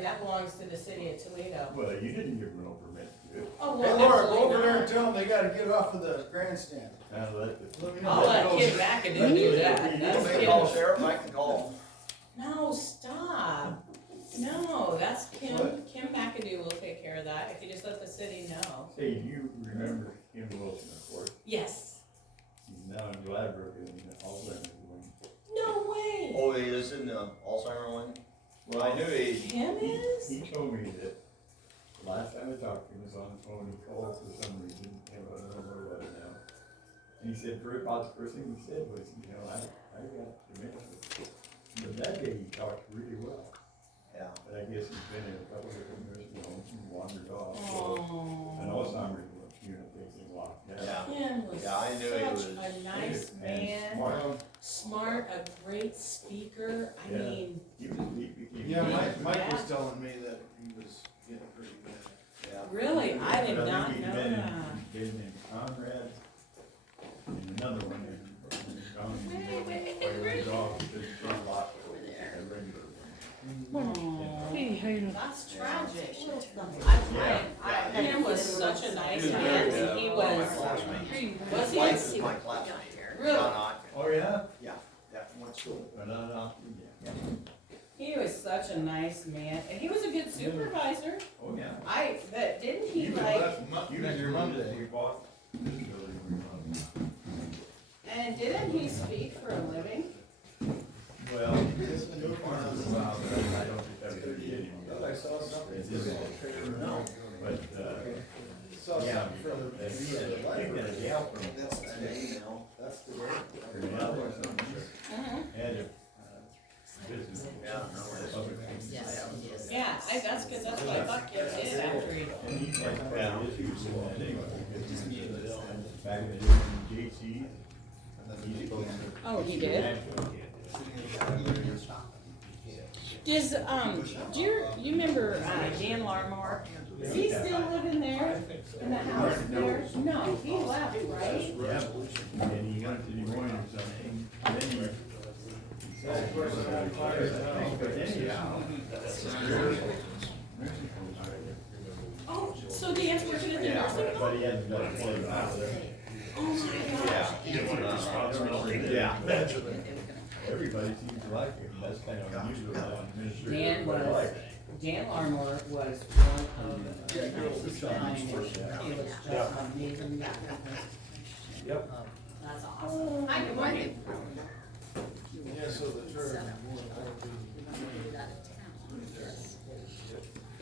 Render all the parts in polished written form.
and that belongs to the city of Toledo. Well, you didn't give them no permit to do it. Oh, Hey well, Laura, go absolutely over there not. and tell them they gotta get off of the grandstand. Now let the. Let me know I'll how it let goes. Kim McAdoo do that. That's They call Kim. sheriff, I can call. No, stop. No, that's Kim. What? Kim McAdoo will take care of that if you just let the city know. Hey, you remember Kim Wilson, of course, Yes. he's now in Gladbrook and Alzheimer's wing. No way. Oh, he is in the Alzheimer wing? Well, I knew he, Kim is? He told me that the last time I talked to him was on the phone, he called for some reason, and I don't know what it now. And he said, about the first thing he said was, you know, I got dementia. But that day he talked really well. yeah. But I guess he's been in a couple of different nursing homes and wandered off. Oh. And Alzheimer's unit, they've been locked down. Yeah. Kim was Yeah, I knew he was- such a nice And man. smart. Smart, a great speaker. I Yeah. mean, He became. Yeah, Mike was telling me that he was getting pretty bad. Yeah. really, I did But not think know he's been in- that. He's been in Conrad, and another one, and Wait. dog, there's a lot over there. Oh, that's tragic. Kim was such a nice He was man. very good. He My was classmate. was Wife he? is my classmate. Really? John Ott. Oh, yeah? Yeah, went to school. Yeah. He was such a nice man, and he was a good supervisor. Oh, yeah. Didn't he You like, was your Monday. We bought this building, we bought. and didn't he speak for a living? Well, it's been a while, but I don't think that really did anymore. I saw something. It is, no, but, Saw yeah, something from he had a gal from. That's the email. That's the day. Grinnell or something, had a, business. Yeah, no worries. Yeah, that's good, that's what I thought Kim did after he. And he had quite issues with that anyway, because he was, back in JC. Oh, he did? Does, do you remember, Dan Larmore? Is he still living there in the house there? No, he left, right? Yeah, and he went to Des Moines or something, and then he. But anyhow. Oh, so Dan's working at the Yeah, nursing but home? he had like 20 miles there. Oh my gosh. Yeah. Everybody seems to like him, that's kind of unusual on administrative. Dan Larmore was one of the nicest guys. He was just amazing. Yep. That's awesome. Hi, good morning. Yeah, so the church.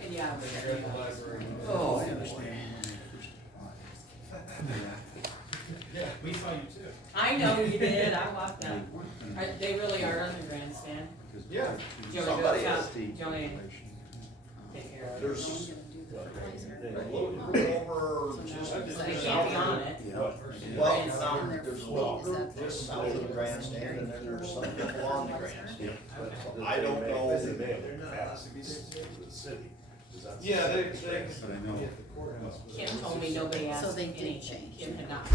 And yeah, Oh, I understand. We saw you too. I know you did, I walked them. They really are on the grandstand. Yeah. Joey, Somebody go is. tell, Joey, take care of it. There's a little group over just. They can't be on it. Well, there's a little group just south of the grandstand, and then there's some people on the grandstand. But I don't know. Yeah, they. Kim told me nobody asked So they did anything. change. Kim had not.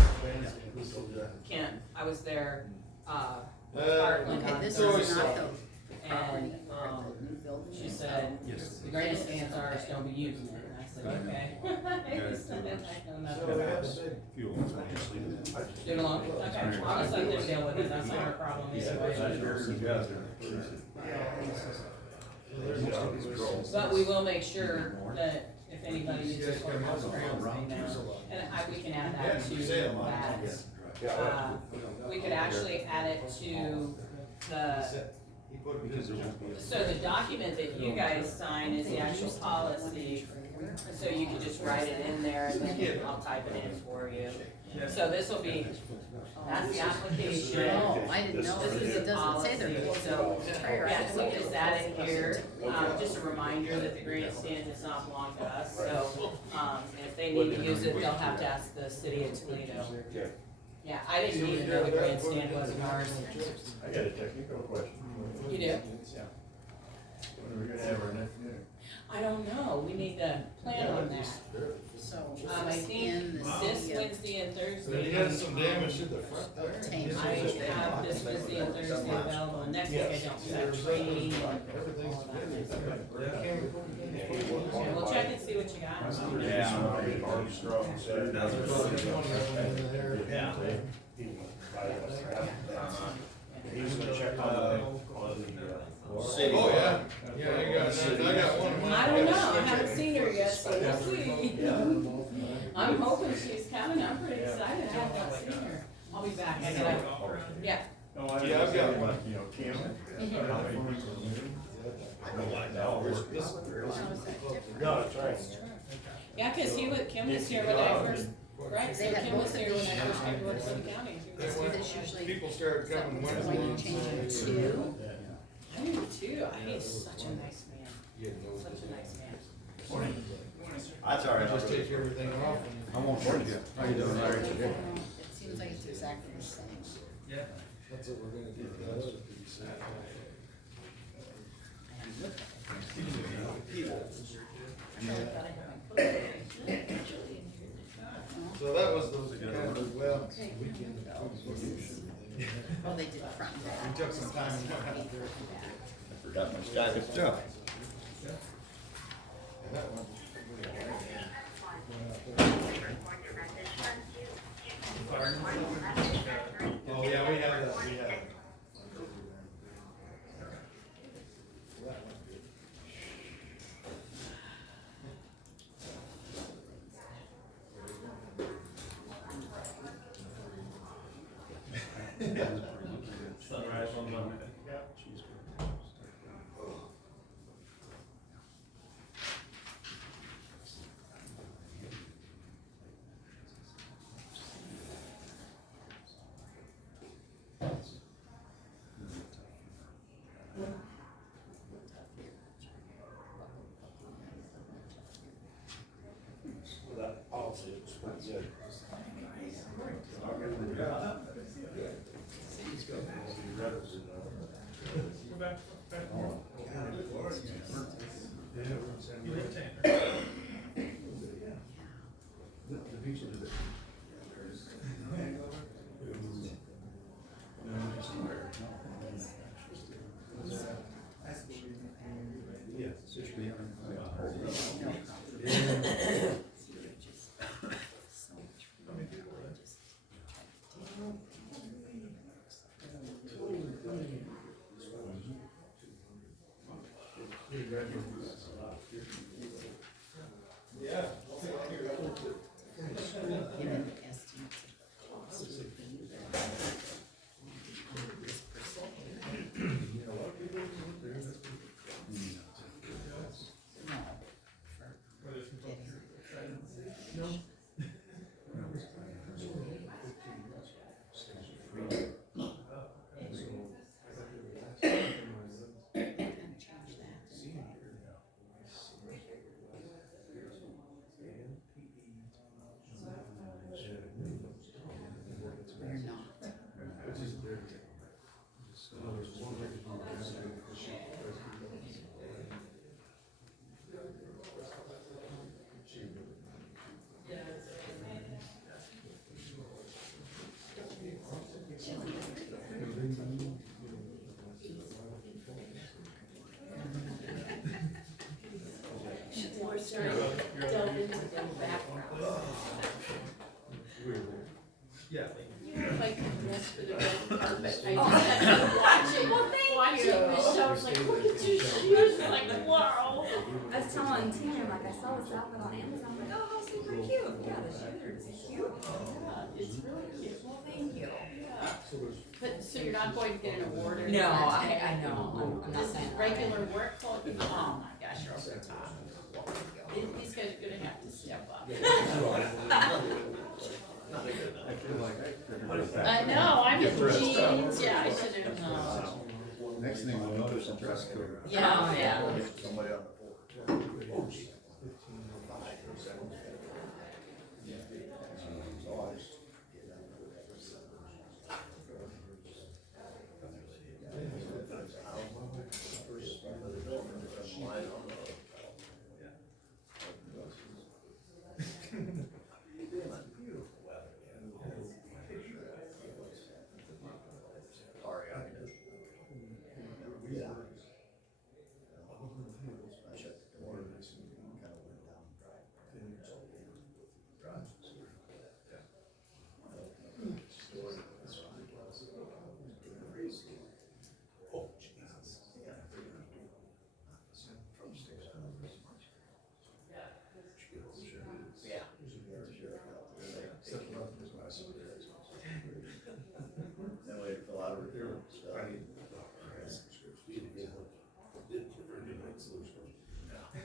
Kim, I was there, Heartland Okay, on this So is it's, not uh, the property and, where the new building she is. said, the grandstand's ours, don't be using it. And I said, okay. I said, I know nothing about it. Leave it alone? Okay, I'll just let them deal with it, that's not our problem anyway. But we will make sure that if anybody uses courthouse grounds, they know. And we can add that to that. We could actually add it to the, so the document that you guys sign is the actual policy. So you can just write it in there and then I'll type it in for you. So this will be, that's the application. Oh, I didn't know, This is it the doesn't say policy, they're. so, yeah, so we just add it here, just a reminder that the grandstand does not belong to us, so, if they need to use it, they'll have to ask the city of Toledo. Yeah, I didn't even know the grandstand wasn't ours. I got a technical question. You do? Yeah. When are we gonna have our next meeting? I don't know, we need to plan on that. So, I think in the this city of Wednesday and They Thursday. had some damage to the front there. Tame. I have this Wednesday and Thursday available, and next week I don't have training and all of that. really strong, so. Yeah. He was gonna check on the, City. Oh, yeah, yeah, I got one of mine. I don't know, I haven't seen her yet, so we'll see. I'm hoping she's coming, I'm pretty excited, I have not seen her. I'll be back, so, yeah. Yeah, I've got one. You know, Kim, how many people knew? I know what now. No, that's right. Yeah, cause Kim was here when I first, right, so Kim was here when I first came to work for the county. That's usually, People started coming so Wednesday. when you change it to, I do too, he's such a nice man, such a nice man. That's all right. Just take everything off. I won't forget you. How you doing, Larry? it seems like it's exactly the same. That's what we're gonna do with that other piece. I haven't looked at it. I thought I had my code. So that was those kind of, well, Okay. Oh, they did the front and back. we took some time and went out there. I forgot my stack of stuff. That one. Oh, yeah, we have that, we have. Sunrise on Monday. That policy, it's pretty good. Yeah. Given the estimates of costs would be there. No, for getting. Kind of change that. We're not. We're starting to delve into the background. Yeah. If I could dress for the red carpet, I just had to watching the show, I was like, look at your shoes, like, wow. I was telling Tina, like, I saw this outfit on Amazon, I'm like, oh, how super cute. Yeah, the shoes are cute. Yeah, it's really cute. Well, thank you. Yeah. But, so you're not going to get an award or anything? No, I know, I'm not This is saying. regular work clothes? Oh my gosh, you're over the top. These guys are gonna have to step up. I know, I'm in jeans, yeah, I should have known. Next thing we'll notice a dress code. Yeah, yeah. Somebody on the board. Sorry, I did. Yeah. I shut the door.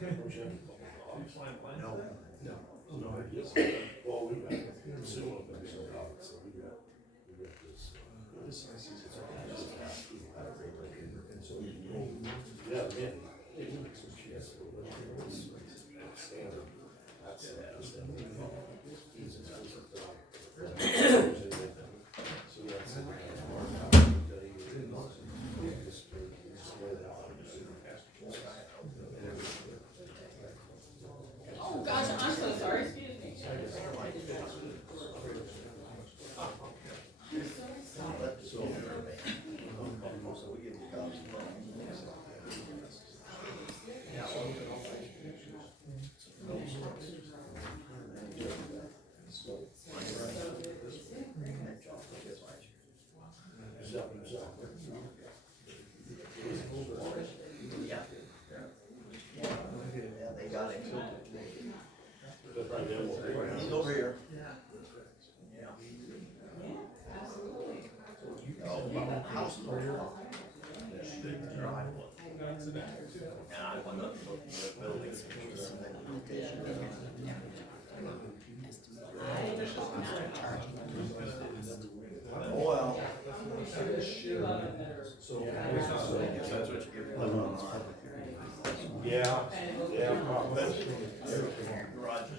No, I guess, well, we got two of them, so we got this. Yeah, man. Standard. That's Oh, gosh, I'm so sorry, excuse me. So we get the cops. Yeah, they got him. He's over here. Yeah. Absolutely. Oh, house over. Yeah, I went up to the buildings. Oh, well. That's what you get. Yeah, yeah, but, Garage.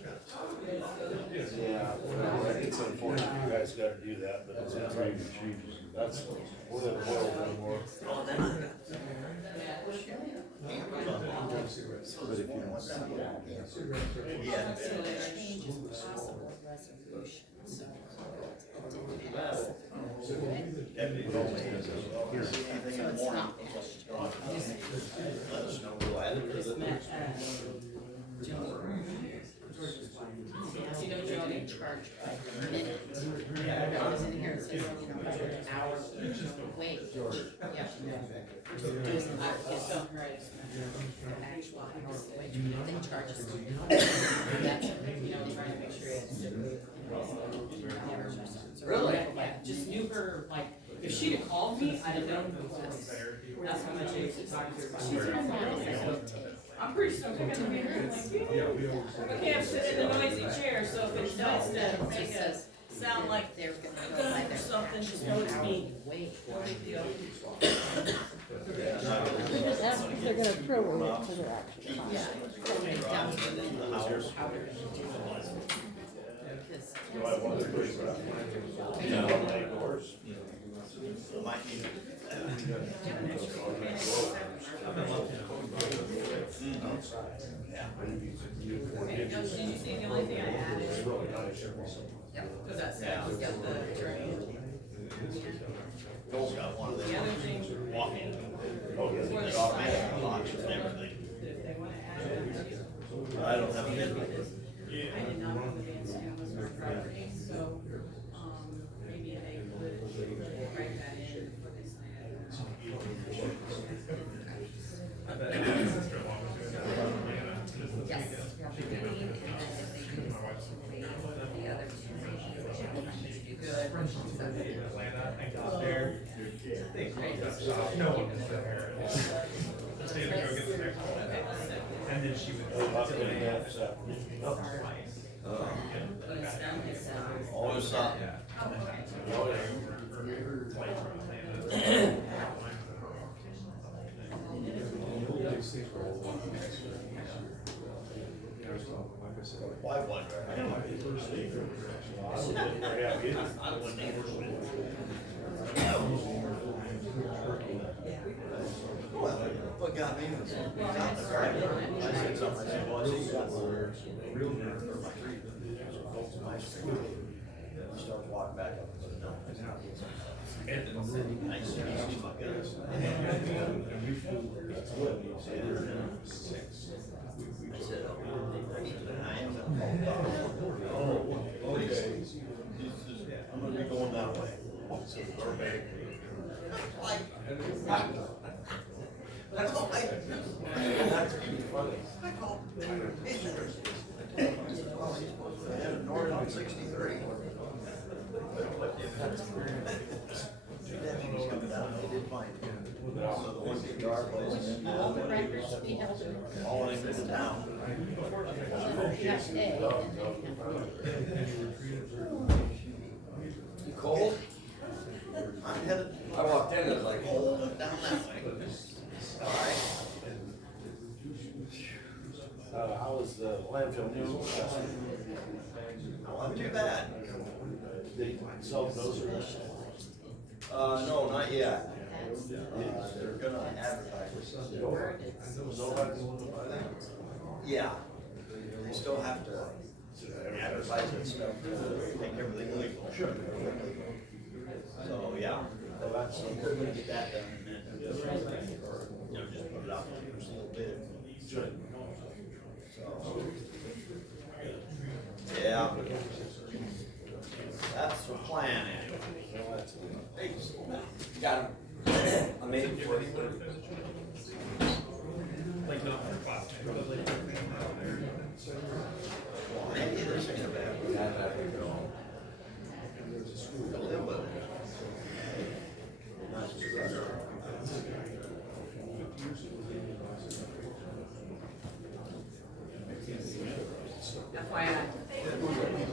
yeah, well, it's unfortunate you guys gotta do that, but it's a great change. That's, we're gonna boil one more. Oh, then I got. Yeah. Change is possible resolution, so. Anything in the morning. Let us know, we'll add it to the. You know, Jody? Charge by minute. Yeah, it was in here, it says, you know, by an hour wait. Yeah. I felt right. Actual hour wait, they charge us. That's, you know, trying to make sure it's. Really? Yeah, just knew her, like, if she'd have called me, I'd have known who it was. That's how much I used to talk to her. She's in my I'm pretty stoked I got to meet her. I'm like, yeah. I can't sit in a noisy chair, so if it starts to make us sound like They're gonna go gun by or their. something, just know it's me. Wait. No big deal. Just ask if they're gonna prorate it to their actual time. Yeah. Down to the hours. How they're gonna do it. Might need. Okay, now, did you see the only thing I added? Cause that sounds, got the train. Joel's got one of them. The other thing, Walking. for the Automatic sign, locks and everything. if they wanna add it, I don't have a bid. I did not know the bandstand was our property, so, maybe they could write that in before they sign it. Yes. The other two. Good. And then she would. Always stop. Why wonder? I wouldn't either. Well, what got me was, out in the garden, I said something, I said, well, I see you got real nerve for my tree. He starts walking back up, I said, no. I said, I see my guns. I said, I am gonna oh, okay. I'm gonna be going that way. That's pretty funny. I called issuers. I had a north on 63. Two deputies coming down, they did find him. So the one thing to our place, and then All the records be held in. all in the town. Well, you have A, and then you have You cold? I'm headed, I walked in, it was like, oh. down that way. Alright. How was the landfill new? Not too bad. They sell dozers? No, not yet. They're gonna advertise it. Nobody's willing to buy that? Yeah. They still have to advertise that stuff to make everything legal. Sure. So, yeah. Well, that's, So we're gonna get that done and then, just put it out there for a little bit. good. So, yeah. That's the plan anyway. Well, that's good. Hey, Got him. I made it for you. well, maybe this ain't a bad one. We'll live with it. FYI.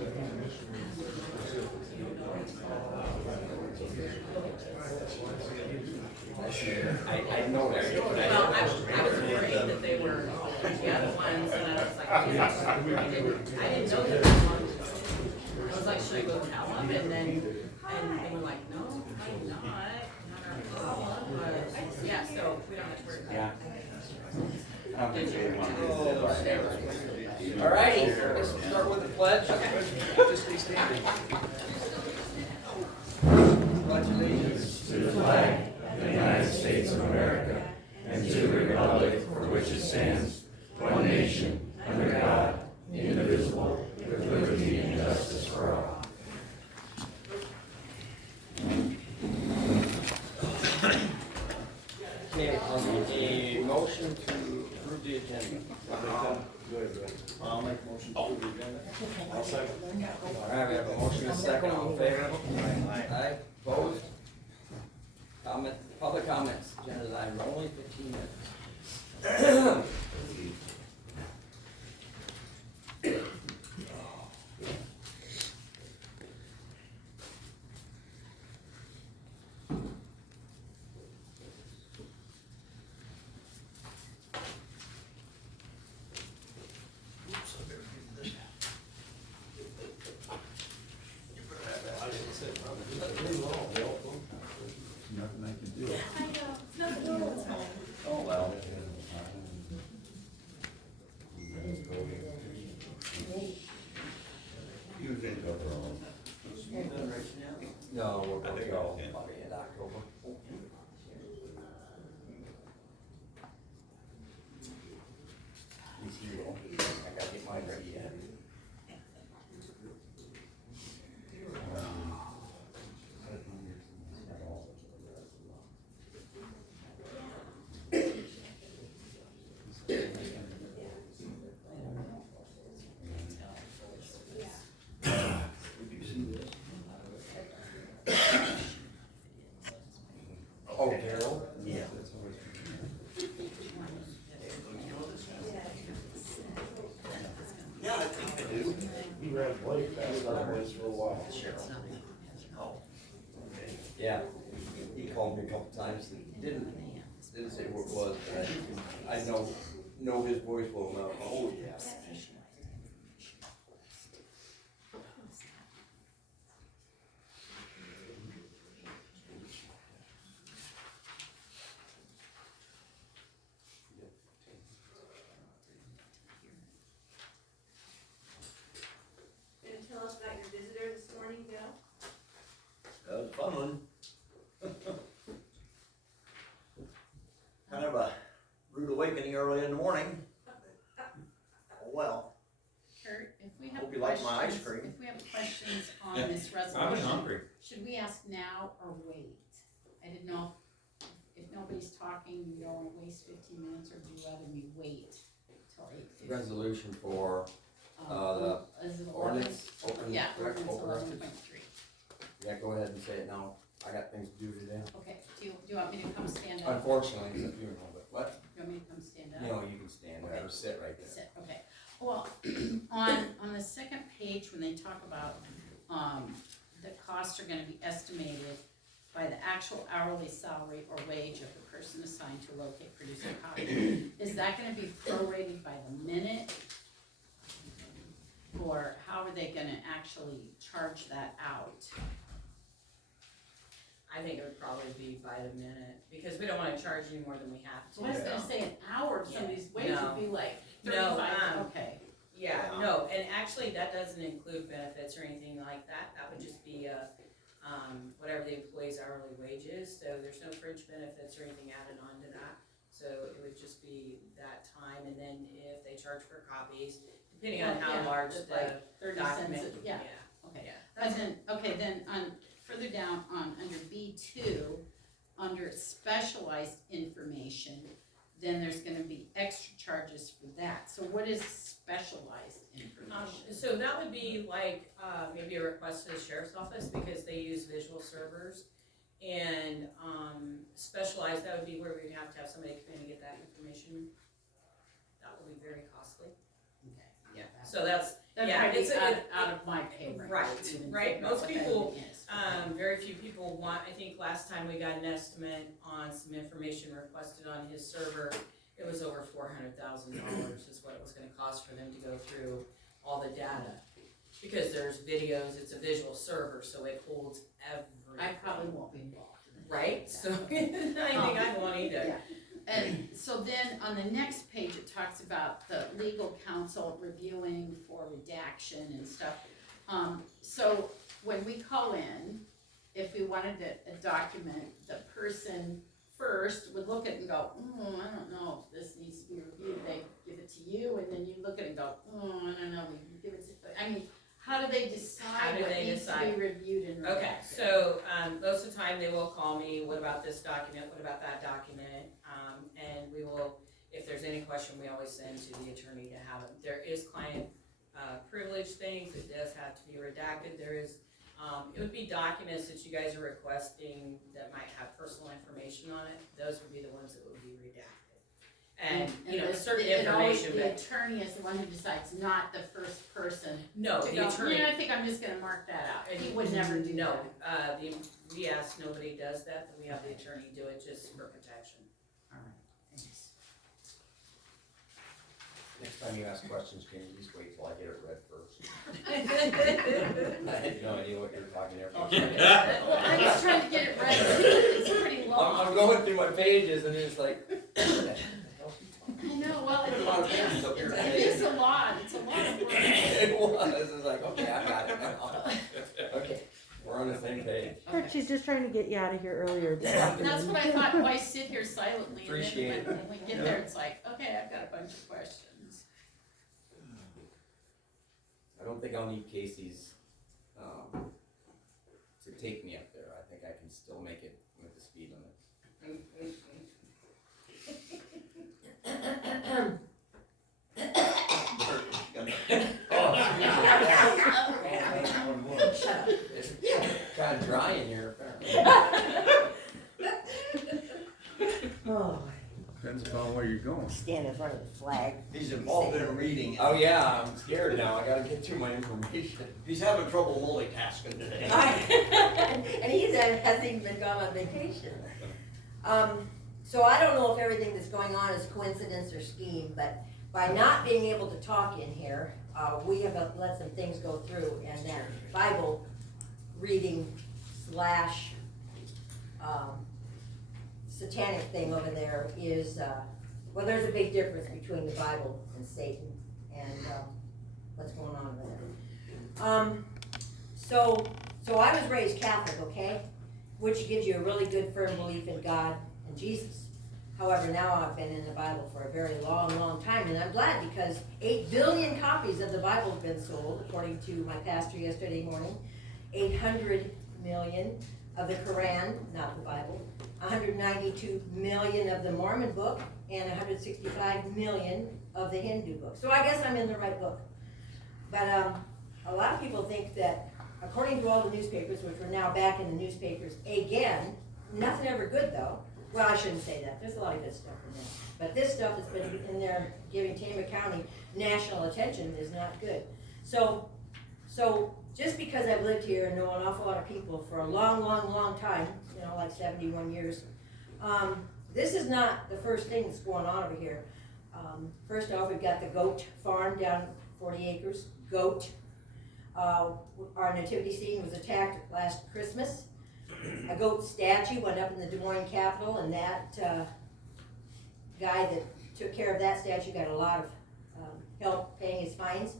I know that. Well, I was worried that they were the other ones, and I was like, I didn't know that they wanted to. I was like, should I go tell them? And they were like, no, I'm not our problem, but, yeah, so we don't have to worry about Yeah. it. I don't think they want to. All righty, let's start with the pledge. Just stay standing. Pledge allegiance To the flag of the United States of America and to the republic for which it stands, one nation, under God, indivisible, with liberty and justice for all. Okay, a motion to approve the agenda. I'll make a motion to approve the agenda. I'll second. All right, we have a motion and a second, all in favor? Aye. Opposed? Comment, public comments, agenda item, only 15 minutes. Nothing I can do. Oh, well. No, we're going to go probably in October. You see, I gotta get mine ready yet. Oh, Daryl? Yeah. Yeah, I think I do. He ran Blake, that's our place for a while. Yeah, he called me a couple times, he didn't say what it was, but I know his voice well enough. Oh, yeah. Gonna tell us about your visitor this morning, Bill? That was a fun one. Kind of a rude awakening early in the morning. Oh, well. Kurt, if we have Hope you like my ice questions, cream. if we have questions on this resolution, should we ask now or wait? I didn't know if nobody's talking, you don't wanna waste 15 minutes, or do you rather me wait till 8:50? Resolution for, the Is it 11? ordinance, open, Yeah, correct, ordinance open records. 11.3. Yeah, go ahead and say it now. I got things to do today. Okay, do you want me to come stand up? Unfortunately, it's a funeral, but what? Do you want me to come stand up? You know, you can stand there or sit right there. Sit, okay. Well, on the second page, when they talk about, the costs are gonna be estimated by the actual hourly salary or wage of the person assigned to locate, produce, and copy. Is that gonna be prorated by the minute? Or how are they gonna actually charge that out? I think it would probably be by the minute, because we don't wanna charge you more than we have to. So I was gonna say an hour of somebody's wage No. would be like No, 35, okay. Yeah, no, and actually, that doesn't include benefits or anything like that, that would just be, whatever the employee's hourly wage is, so there's no fringe benefits or anything added on to that. So it would just be that time, and then if they charge for copies, depending on how Yeah, large it's the like 30 document, cents, yeah. yeah. Okay, Yeah. and then, okay, then on, further down on, under B2, under specialized information, then there's gonna be extra charges for that. So what is specialized information? So that would be like, maybe a request to the sheriff's office, because they use visual servers. And, specialized, that would be where we'd have to have somebody come in and get that information. That would be very costly. Okay. Yeah, so that's, That yeah, might be it's out of my pay range. right, to even right. figure out Most what that people, even is. very few people want, I think last time we got an estimate on some information requested on his server, it was over $400,000 is what it was gonna cost for them to go through all the data. Because there's videos, it's a visual server, so it holds everything. I probably won't be involved in that. Right, so, I think I'd want either. Yeah. And so then on the next page, it talks about the legal counsel reviewing for redaction and stuff. So when we call in, if we wanted a document, the person first would look at it and go, I don't know if this needs to be reviewed. They give it to you, and then you look at it and go, I don't know, we can give it to, I mean, how do they decide what needs to be reviewed and redacted? Okay, so, most of the time they will call me, what about this document, what about that document? And we will, if there's any question, we always send to the attorney to have it. There is client, privilege things, it does have to be redacted, there is, it would be documents that you guys are requesting that might have personal information on it, those would be the ones that would be redacted. And you know, certain information, The but, attorney is the one who decides, not the first person. no, To the go, attorney. I think I'm just gonna mark that out. He would never do No, that. we ask, nobody does that, we have the attorney do it just for protection. All right, thanks. Next time you ask questions, can you just wait till I get it read first? I had no idea what you were talking there. Well, I was trying to get it read, it's pretty long. I'm going through my pages and it's like, I know, well, there's a lot of pages up here it today. is a lot, it's a lot of work. It was, it's like, okay, I got it now. Okay, we're on the same page. Kurt, she's just trying to get you out of here earlier. That's what I thought, why sit here silently, and Appreciate then it. when we get there, it's like, okay, I've got a bunch of questions. I don't think I'll need Casey's, to take me up there. I think I can still make it with the speed limit. It's kind of dry in here apparently. Oh, Depends upon where you're going. stand in front of the flag. He's involved in a reading. Oh yeah, I'm scared now. I gotta get to my information. He's having trouble multitasking today. And he hasn't even been gone on vacation. So I don't know if everything that's going on is coincidence or scheme, but by not being able to talk in here, we have let some things go through, and that Bible reading slash satanic thing over there is, well, there's a big difference between the Bible and Satan, and what's going on there. So I was raised Catholic, okay, which gives you a really good firm belief in God and Jesus. However, now I've been in the Bible for a very long, long time, and I'm glad because 8 billion copies of the Bible have been sold, according to my pastor yesterday morning. 800 million of the Quran, not the Bible, 192 million of the Mormon book, and 165 million of the Hindu book. So I guess I'm in the right book. But a lot of people think that according to all the newspapers, which we're now back in the newspapers again, nothing ever good though. Well, I shouldn't say that, there's a lot of good stuff in there. But this stuff that's been in there giving Tama County national attention is not good. So just because I've lived here and know an awful lot of people for a long, long, long time, you know, like 71 years, this is not the first thing that's going on over here. First off, we've got the goat farm down 40 acres, goat. Our nativity scene was attacked last Christmas. A goat statue went up in the Des Moines Capitol, and that guy that took care of that statue got a lot of help paying his fines.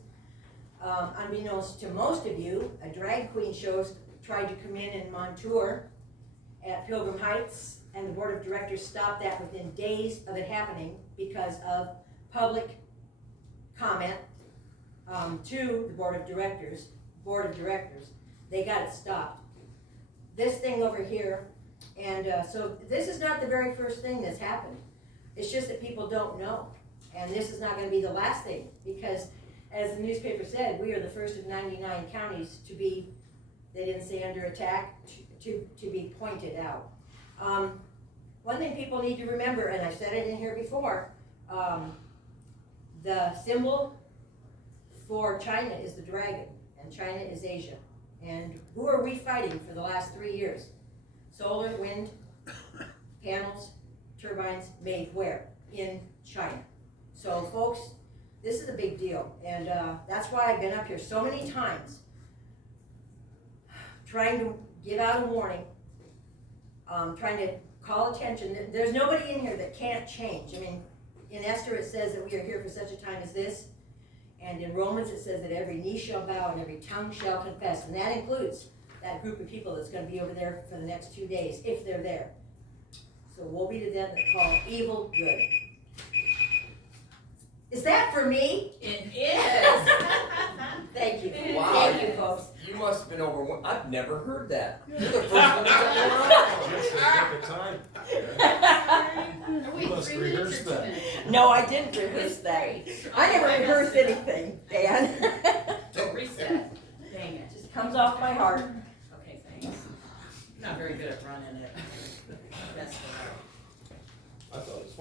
Unbeknownst to most of you, a drag queen show tried to come in Montour at Pilgrim Heights, and the board of directors stopped that within days of it happening because of public comment to the board of directors. They got it stopped. This thing over here, and so this is not the very first thing that's happened. It's just that people don't know, and this is not going to be the last thing, because as the newspaper said, we are the first of 99 counties to be, they didn't say under attack, to be pointed out. One thing people need to remember, and I've said it in here before, the symbol for China is the dragon, and China is Asia. And who are we fighting for the last 3 years? Solar, wind, panels, turbines made where? In China. So folks, this is a big deal, and that's why I've been up here so many times trying to give out a warning, trying to call attention. There's nobody in here that can't change. I mean, in Esther it says that we are here for such a time as this, and in Romans it says that every knee shall bow and every tongue shall confess, and that includes that group of people that's going to be over there for the next 2 days, if they're there. So woe be to them that call evil good. Is that for me? It is. Thank you. Wow. Thank you, folks. You must have been over. I've never heard that. You're the first one to tell me. Just a bit of time. Are we must 3 minutes rehearse or 2 that. minutes? No, I didn't rehearse that. I never rehearsed anything, Dan. Don't reset. Dang it. Just comes off my heart. Okay, thanks. I'm not very good at running it. That's I thought it was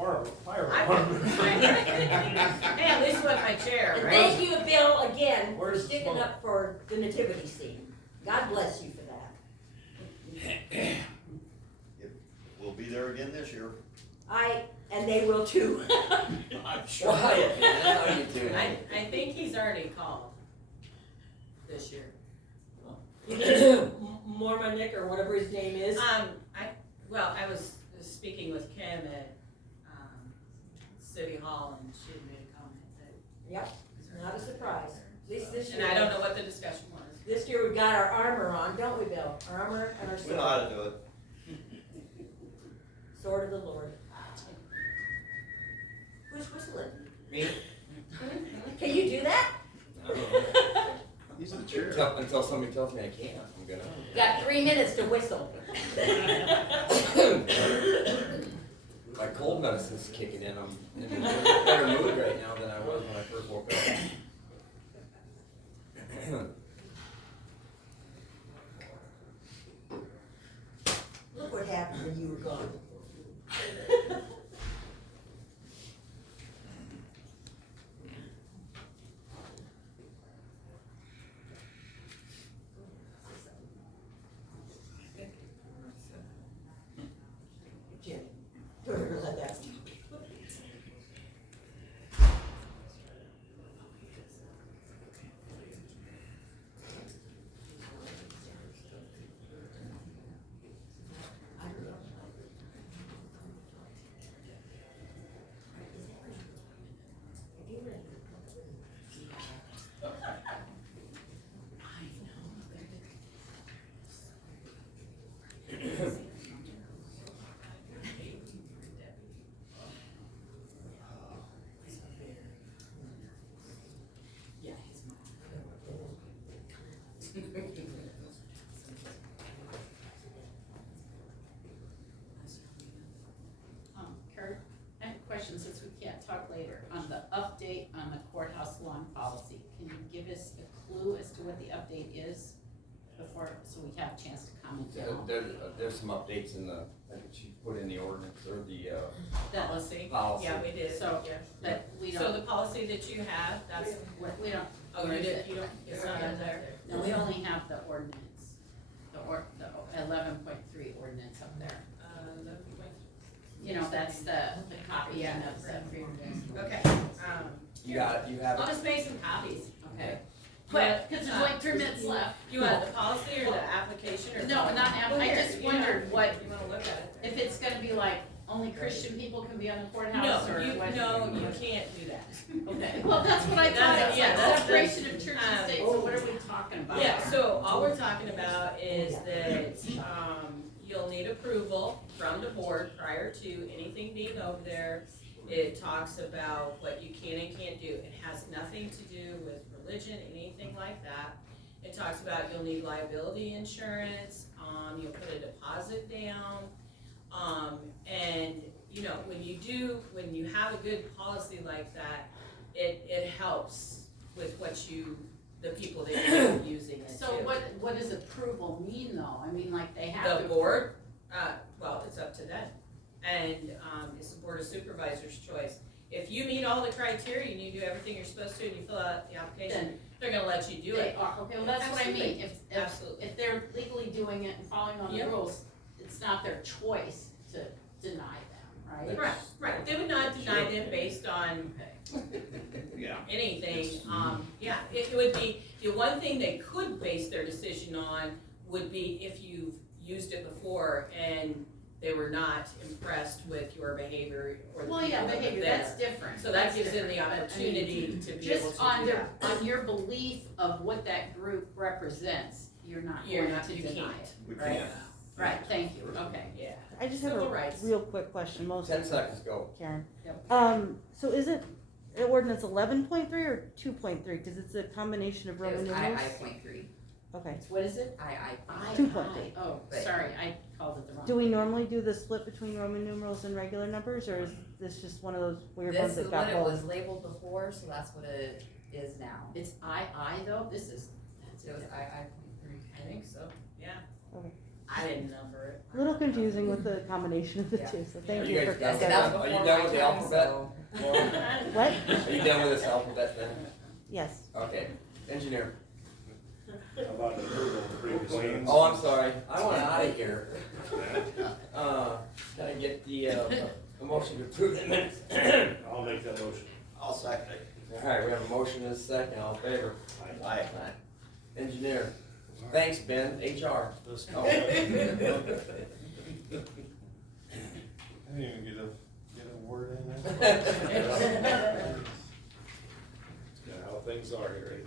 fire I- alarm. Hey, at least with my chair, And right? thank you, Bill, again, for Where's the sticking smoke? up for the nativity scene. God bless you for that. We'll be there again this year. And they will too. I'm sure. Wyatt, man, how you doing? I think he's already called this year. You mean Mormonic or whatever his name is? I was speaking with Kim at City Hall, and she had made a comment that. Yep, not a surprise. At least this year. And I don't know what the discussion was. This year we've got our armor on, don't we, Bill? Our armor and our We know how sword. to do it. Sword of the Lord. Who's whistling? Me? Can you do that? I don't know. He's in the chair. Until somebody tells me I can't, I'm gonna. Got 3 minutes to whistle. My cold medicine's kicking in. I'm in a better mood right now than I was when I first woke up. Look what happened when you were gone. Jim, don't ever let that stop. Yeah, his mom. Kurt, I have a question since we can't talk later. On the update on the courthouse lawn policy, can you give us a clue as to what the update is? before, so we have a chance to comment now. There's some updates in the, I think she put in the ordinance or the, Policy. policy. Yeah, we did, So, yeah. But we So don't, the policy that you have, that's, we don't. oh, where you is did, it? you don't, it's not in there. No, we only have the ordinance, the 11.3 ordinance up there. 11.3. You know, that's the copy Yeah. of the. Okay, You got it, you have I'll it? just make some copies. Okay. But, cause there's like 3 minutes left. You want the policy or the application or? No, not, I just wondered what, You wanna look at it? if it's gonna be like, only Christian people can be on the courthouse or what? No, you can't do that. Okay, well, that's what I thought, it was Yeah, like that's- separation of church and state, so what are we talking about? Yeah, so all we're talking about is that, you'll need approval from the board prior to anything being over there. It talks about what you can and can't do. It has nothing to do with religion, anything like that. It talks about you'll need liability insurance, you'll put a deposit down. And, you know, when you have a good policy like that, it helps with the people that you're using it to. So what does approval mean though? I mean, like they have to. The board, well, it's up to them. And, it's the Board of Supervisors' choice. If you meet all the criteria and you do everything you're supposed to and you fill out the application, they're gonna let you do They it. are, okay, well, that's what I mean, Absolutely. if they're legally doing it and following all the Yep. rules, it's not their choice to deny them, right? Right, they would not deny them based on Okay. Yeah. anything, yeah, it would be, the one thing they could base their decision on would be if you've used it before and they were not impressed with your behavior or the Well, people yeah, that were behavior, there. that's different. So that That's gives them the different, but, I mean, opportunity to be able to Just on do that. on your belief of what that group represents, you're not You're going not, to you deny can't, it. We right? can't. Right, thank you, okay. Yeah. I just have Civil a rights. real quick question, most 10 seconds, go. Karen. Yep. So is it ordinance 11.3 or 2.3? Because it's a combination of Roman numerals. .3. Okay. What is it? I. 2.3. Oh, But- sorry, I called it the wrong. Do we thing. normally do the split between Roman numerals and regular numbers, or is this just one of those weird ones This is that got what it was both? labeled before, so that's what it is now. It's II though, this is, It was I. I think so, yeah. Okay. I didn't number it. A little confusing with the combination of the Yeah. two, so Are thank you you guys for done? That's Are you before done my with the time, alphabet? so- What? Are you done with this alphabet then? Yes. Okay, engineer. How about approval of previous meetings? Oh, I'm sorry, I want out of here. Can I get the, a motion to approve the minutes? I'll make that motion. I'll second it. Alright, we have a motion and a second, all in favor? Aye. Engineer. Thanks, Ben, HR. Let's Oh. go. I didn't even get a word in there. That's kinda how things are here.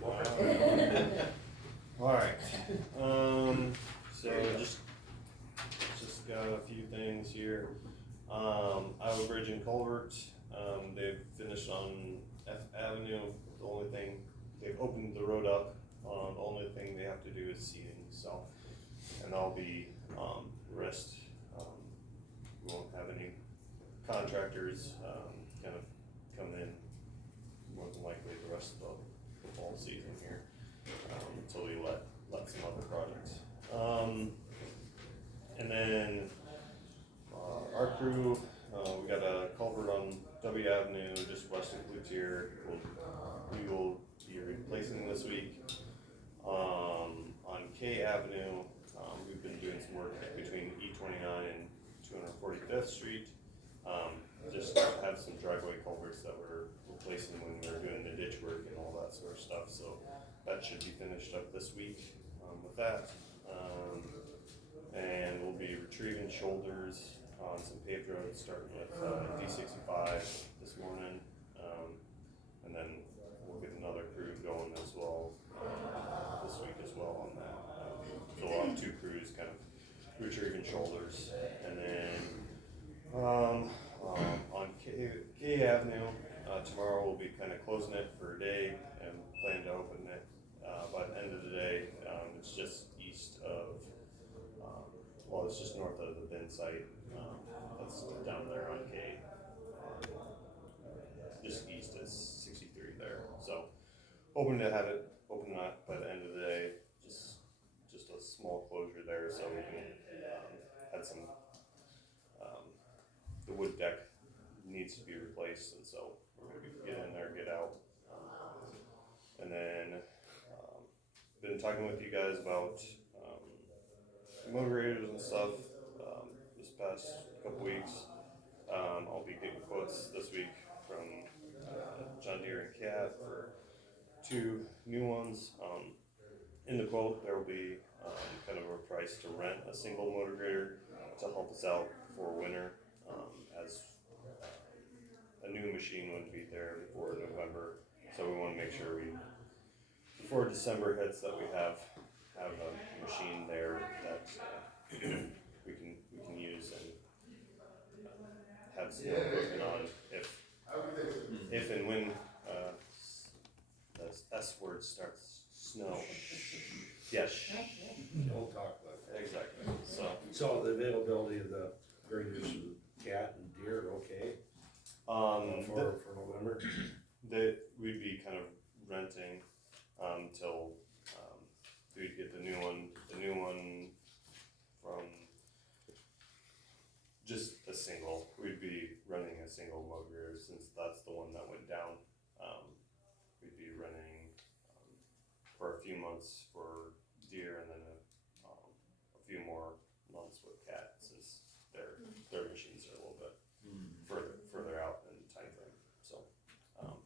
Alright, so just got a few things here. Iowa Bridge and Culvert, they've finished on F Avenue. The only thing, they've opened the road up, the only thing they have to do is seeding, so. And that'll be, rest, we won't have any contractors, kind of coming in more than likely the rest of the fall season here. Until we let some other projects. And then, our crew, we got a culvert on W Avenue, just west of Cloutier, we will be replacing this week. On K Avenue, we've been doing some work between E29 and 245th Street. Just have some driveway culverts that we're replacing when we're doing the ditch work and all that sort of stuff, so that should be finished up this week, with that. And we'll be retrieving shoulders on some paved roads, starting with, D65 this morning. And then we'll get another crew going as well, this week as well on that. So we'll have two crews kind of retrieving shoulders. And then, on K Avenue, tomorrow we'll be kind of closing it for a day and plan to open it, by the end of the day. It's just east of, well, it's just north of the bin site, that's down there on K. Just east of 63 there, so hoping to have it open up by the end of the day, just a small closure there, so we can, had some, the wood deck needs to be replaced, and so we're gonna get in there, get out. And then, been talking with you guys about, moto-graders and stuff, this past couple weeks. I'll be getting quotes this week from, John Deere and Cat for 2 new ones. In the quote, there will be, kind of a price to rent a single moto-grader to help us out for winter, as a new machine wouldn't be there before November, so we want to make sure before December hits, that we have a machine there that we can use and have snow equipment on if and when the S word starts snow. Yes. Don't talk about that. Exactly. So the availability of the graders and Cat and Deer, okay? For November? We'd be kind of renting till we'd get the new one from just a single. We'd be running a single moto-grader since that's the one that went down. We'd be running for a few months for Deer and then a few more months with Cat since their machines are a little bit further out in time frame. So I'll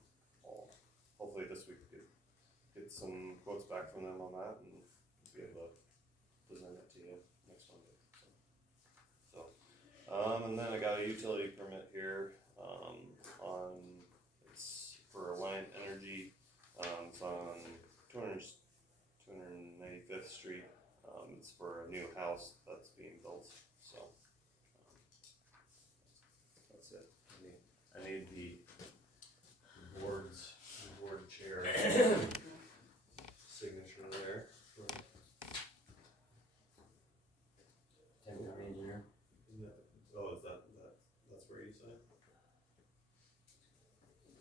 hopefully this week get some quotes back from them on that and be able to present it to you next Monday. So and then I got a utility permit here it's for Alliant Energy. It's on 295th Street. It's for a new house that's being built. So that's it. I need the board chair signature there. Town County engineer. Oh, that's where you sign?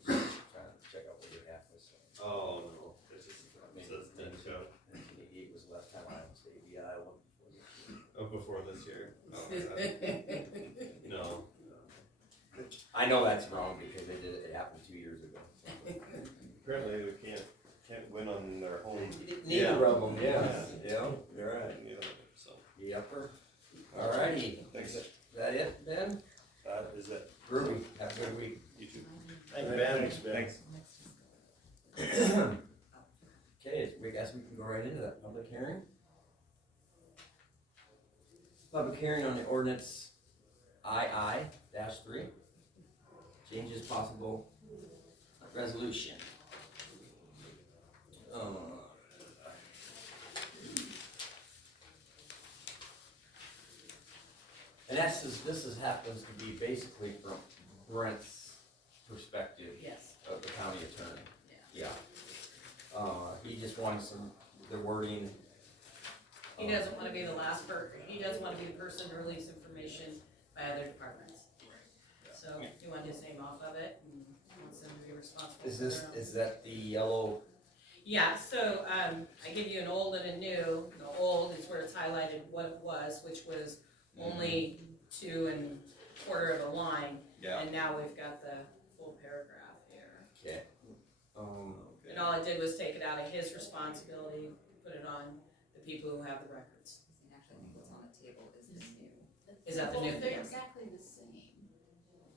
Trying to check out what your half was saying. Oh, no, it says 10 show. 1988 was the last time I was the ABI one. Oh, before this year? Oh, no. I know that's wrong because it happened 2 years ago. Apparently we can't win on their home. Neither of them, yeah. Yeah, you're right. So. Yepper. Alrighty. Thanks. Is that it, Ben? That is it. Groovy. Have a good week. You too. Thanks, Ben. Thanks. Okay, I guess we can go right into that public hearing. Public hearing on the ordinance II-3. Changes possible resolution. And this happens to be basically from Brent's perspective. Yes. Of the county attorney. Yeah. He just wants the wording. He doesn't wanna be the last he doesn't wanna be the person to release information by other departments. So he wanted his name off of it and wants them to be responsible. Is that the yellow? Yeah, so, I give you an old and a new. The old is where it's highlighted what it was, which was only 2 1/4 of a line. Yeah. And now we've got the full paragraph here. Okay. And all it did was take it out of his responsibility, put it on the people who have the records. Actually, I think what's on the table is the new. Is that the new They're thing? exactly the same,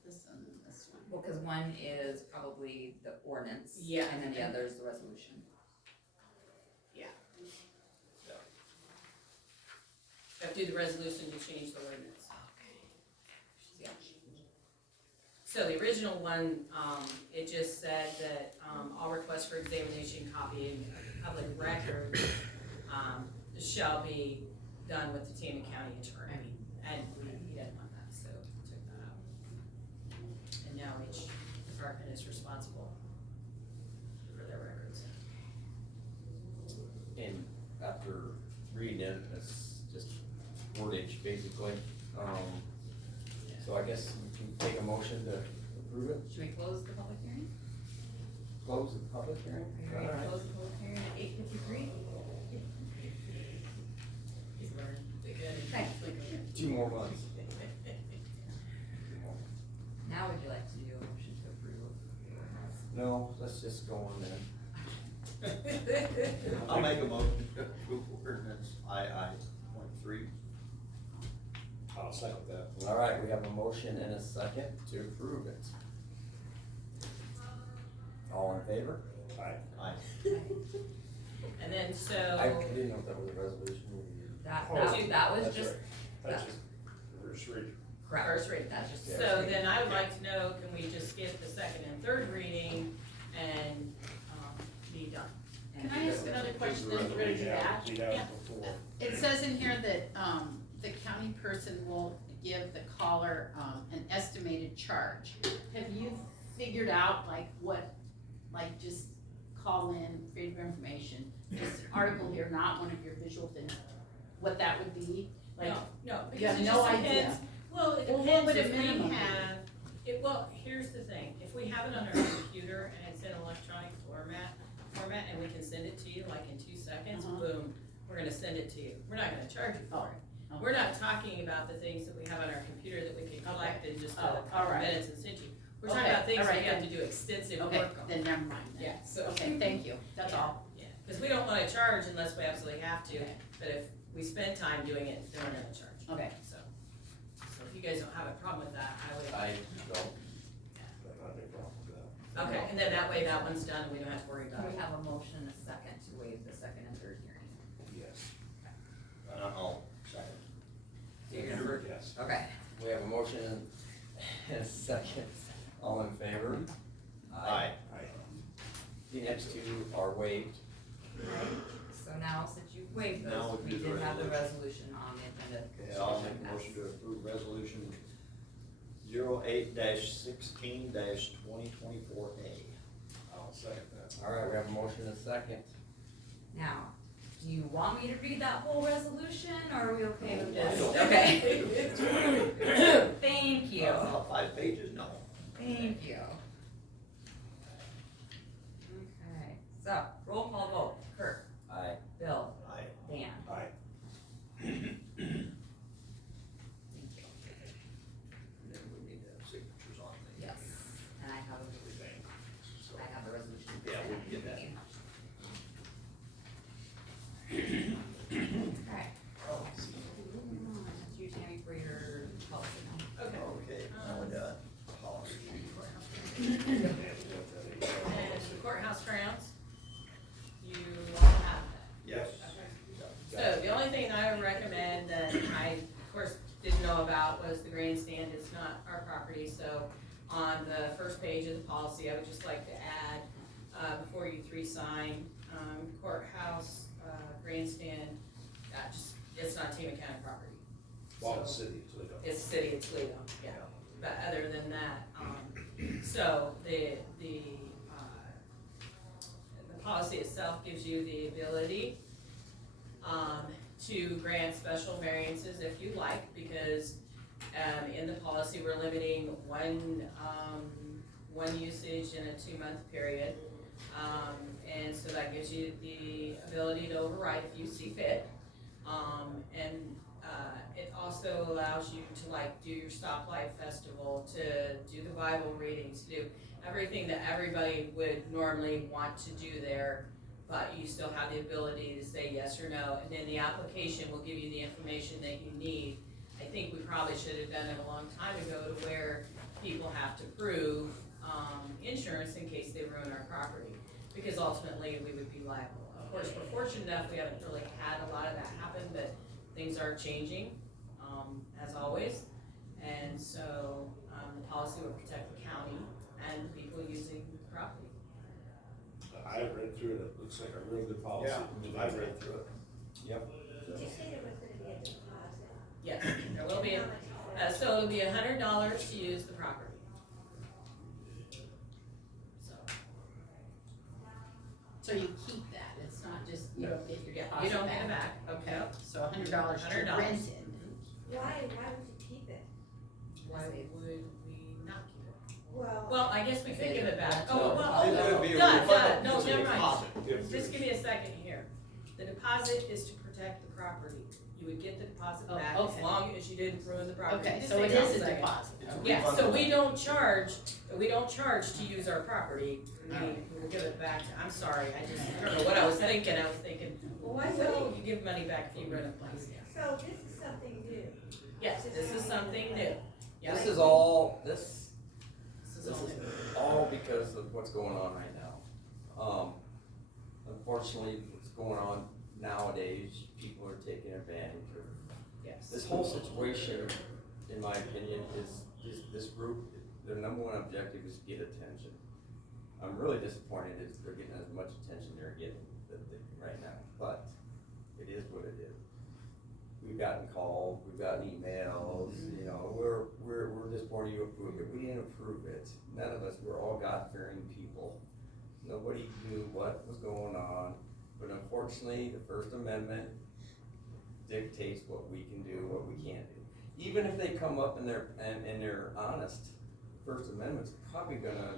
this one and this one. Well, cause one is probably the ordinance. Yeah. And then the other is the resolution. Yeah. Have to do the resolution to change the ordinance. Yeah. So the original one, it just said that, all requests for examination, copy, and public record, shall be done with the Tama County attorney. And he didn't want that, so took that out. And now each department is responsible for their records. And after reading it, it's just wordage basically. So I guess we can take a motion to approve it. Should we close the public hearing? Close the public hearing. Are you ready to close the public hearing at 8:53? He's learned the good. Okay. 2 more months. Now would you like to do a motion to approve? No, let's just go on then. I'll make a motion to approve ordinance II.3. I'll second that. All right, we have a motion and a second to approve it. All in favor? Aye. Aye. And then so. I didn't know if that was a resolution. That Oh, was That's just, right. That's just first read. correct. First reading. That's just. Yeah. So then I would like to know, can we just skip the second and third reading and, be done? Can I ask another question, then we're gonna do that? We have before. It says in here that, the county person will give the caller, an estimated charge. Have you figured out like what, like just call in, freedom of information, just an article here, not one of your visual things, what that would be? Like, No, you because have it no just idea. depends. Well, it Well, what depends would if a we minimum be? have, well, here's the thing, if we have it on our computer and it's in electronic format, and we can send it to you like in 2 seconds, Uh-huh. boom, we're gonna send it to you. We're not gonna charge you for it. Oh. We're not talking about the things that we have on our computer that we can collect in just a Oh, couple alright. minutes and send you. We're talking Okay, about things that we alright, have to do extensive Okay, work on. then never mind then. Yeah, so. Okay, thank you, that's all. Yeah, because we don't wanna charge unless we absolutely have to, Okay. but if we spend time doing it, then we're gonna charge. Okay. So if you guys don't have a problem with that, I would. I don't. Okay, and then that way that one's done and we don't have to worry about We it. have a motion and a second to waive the second and third hearing. Yes. I'll second. So you're gonna, Yes. okay. We have a motion and a second. All in favor? Aye. The next two are waived. So now, since you've waived Now those, we we do the did have the resolution on the agenda. Okay, I'll make a motion to approve resolution 08-16-2024A. I'll second that. All right, we have a motion and a second. Now, do you want me to read that whole resolution, or are we okay with I this? don't. Okay. Thank you. About 5 pages, no. Thank you. Okay, so, roll call vote. Kurt, Aye. Bill, Aye. Dan. Aye. Thank you. And then we need to have signatures on these. Yes, and I have the resolution. Yeah, we can get that. Alright. That's you, Tammy, for your policy now. Okay. Okay, now we're done. Policy. And the courthouse grounds, you all have that. Yes. So the only thing I would recommend that I, of course, didn't know about was the grandstand. It's not our property, so on the first page of the policy, I would just like to add, before you 3 sign, courthouse, grandstand, it's not Tama County property. Well, the So- city, Toledo. It's City of Toledo, yeah. But other than that, so the policy itself gives you the ability to grant special variances if you like, because in the policy, we're limiting one usage in a 2-month period. And so that gives you the ability to override if you see fit. It also allows you to like do your stoplight festival, to do the Bible readings, to do everything that everybody would normally want to do there, but you still have the ability to say yes or no, and then the application will give you the information that you need. I think we probably should have done it a long time ago to where people have to prove insurance in case they ruin our property, because ultimately we would be liable. Of course, we're fortunate enough we haven't really had a lot of that happen, but things are changing, as always. And so the policy would protect the county and the people using the property. I read through it, it looks like a real good policy. Yeah, I read through it. Yep. Did you say there was gonna be a deposit? Yes, there will be, so it'll be $100 to use the property. So you keep that, it's not just, you don't get your Yeah, deposit you don't get it back. back. Okay, so $100 to $100. rent it. Why would you keep it? Why would we not keep it? Well. Well, I guess we could give it back. No. Oh, well, It would be a no, refundable- no, it's a never mind. deposit. Just give me a second here. The deposit is to protect the property. You would get the deposit Oh, back okay. as long as you didn't ruin the property. Okay, Just so it hang on is a second. deposit. Yeah, so we don't charge to use our property, we will give it back to, I'm sorry, I don't know what I was thinking, well, why would you give money back if you rent a place? So this is something new. Yes, this is something new. Yes. This is all, this This is is all new. all because of what's going on right now. Unfortunately, what's going on nowadays, people are taking advantage of. Yes. This whole situation, in my opinion, is this group, their number one objective is to get attention. I'm really disappointed that they're getting as much attention they're getting right now, but it is what it is. We've gotten calls, we've gotten emails, you know, we're disappointed you approved it. We didn't approve it. None of us, we're all God-fearing people. Nobody knew what was going on, but unfortunately, the First Amendment dictates what we can do, what we can't do. Even if they come up and they're honest, First Amendment's probably gonna,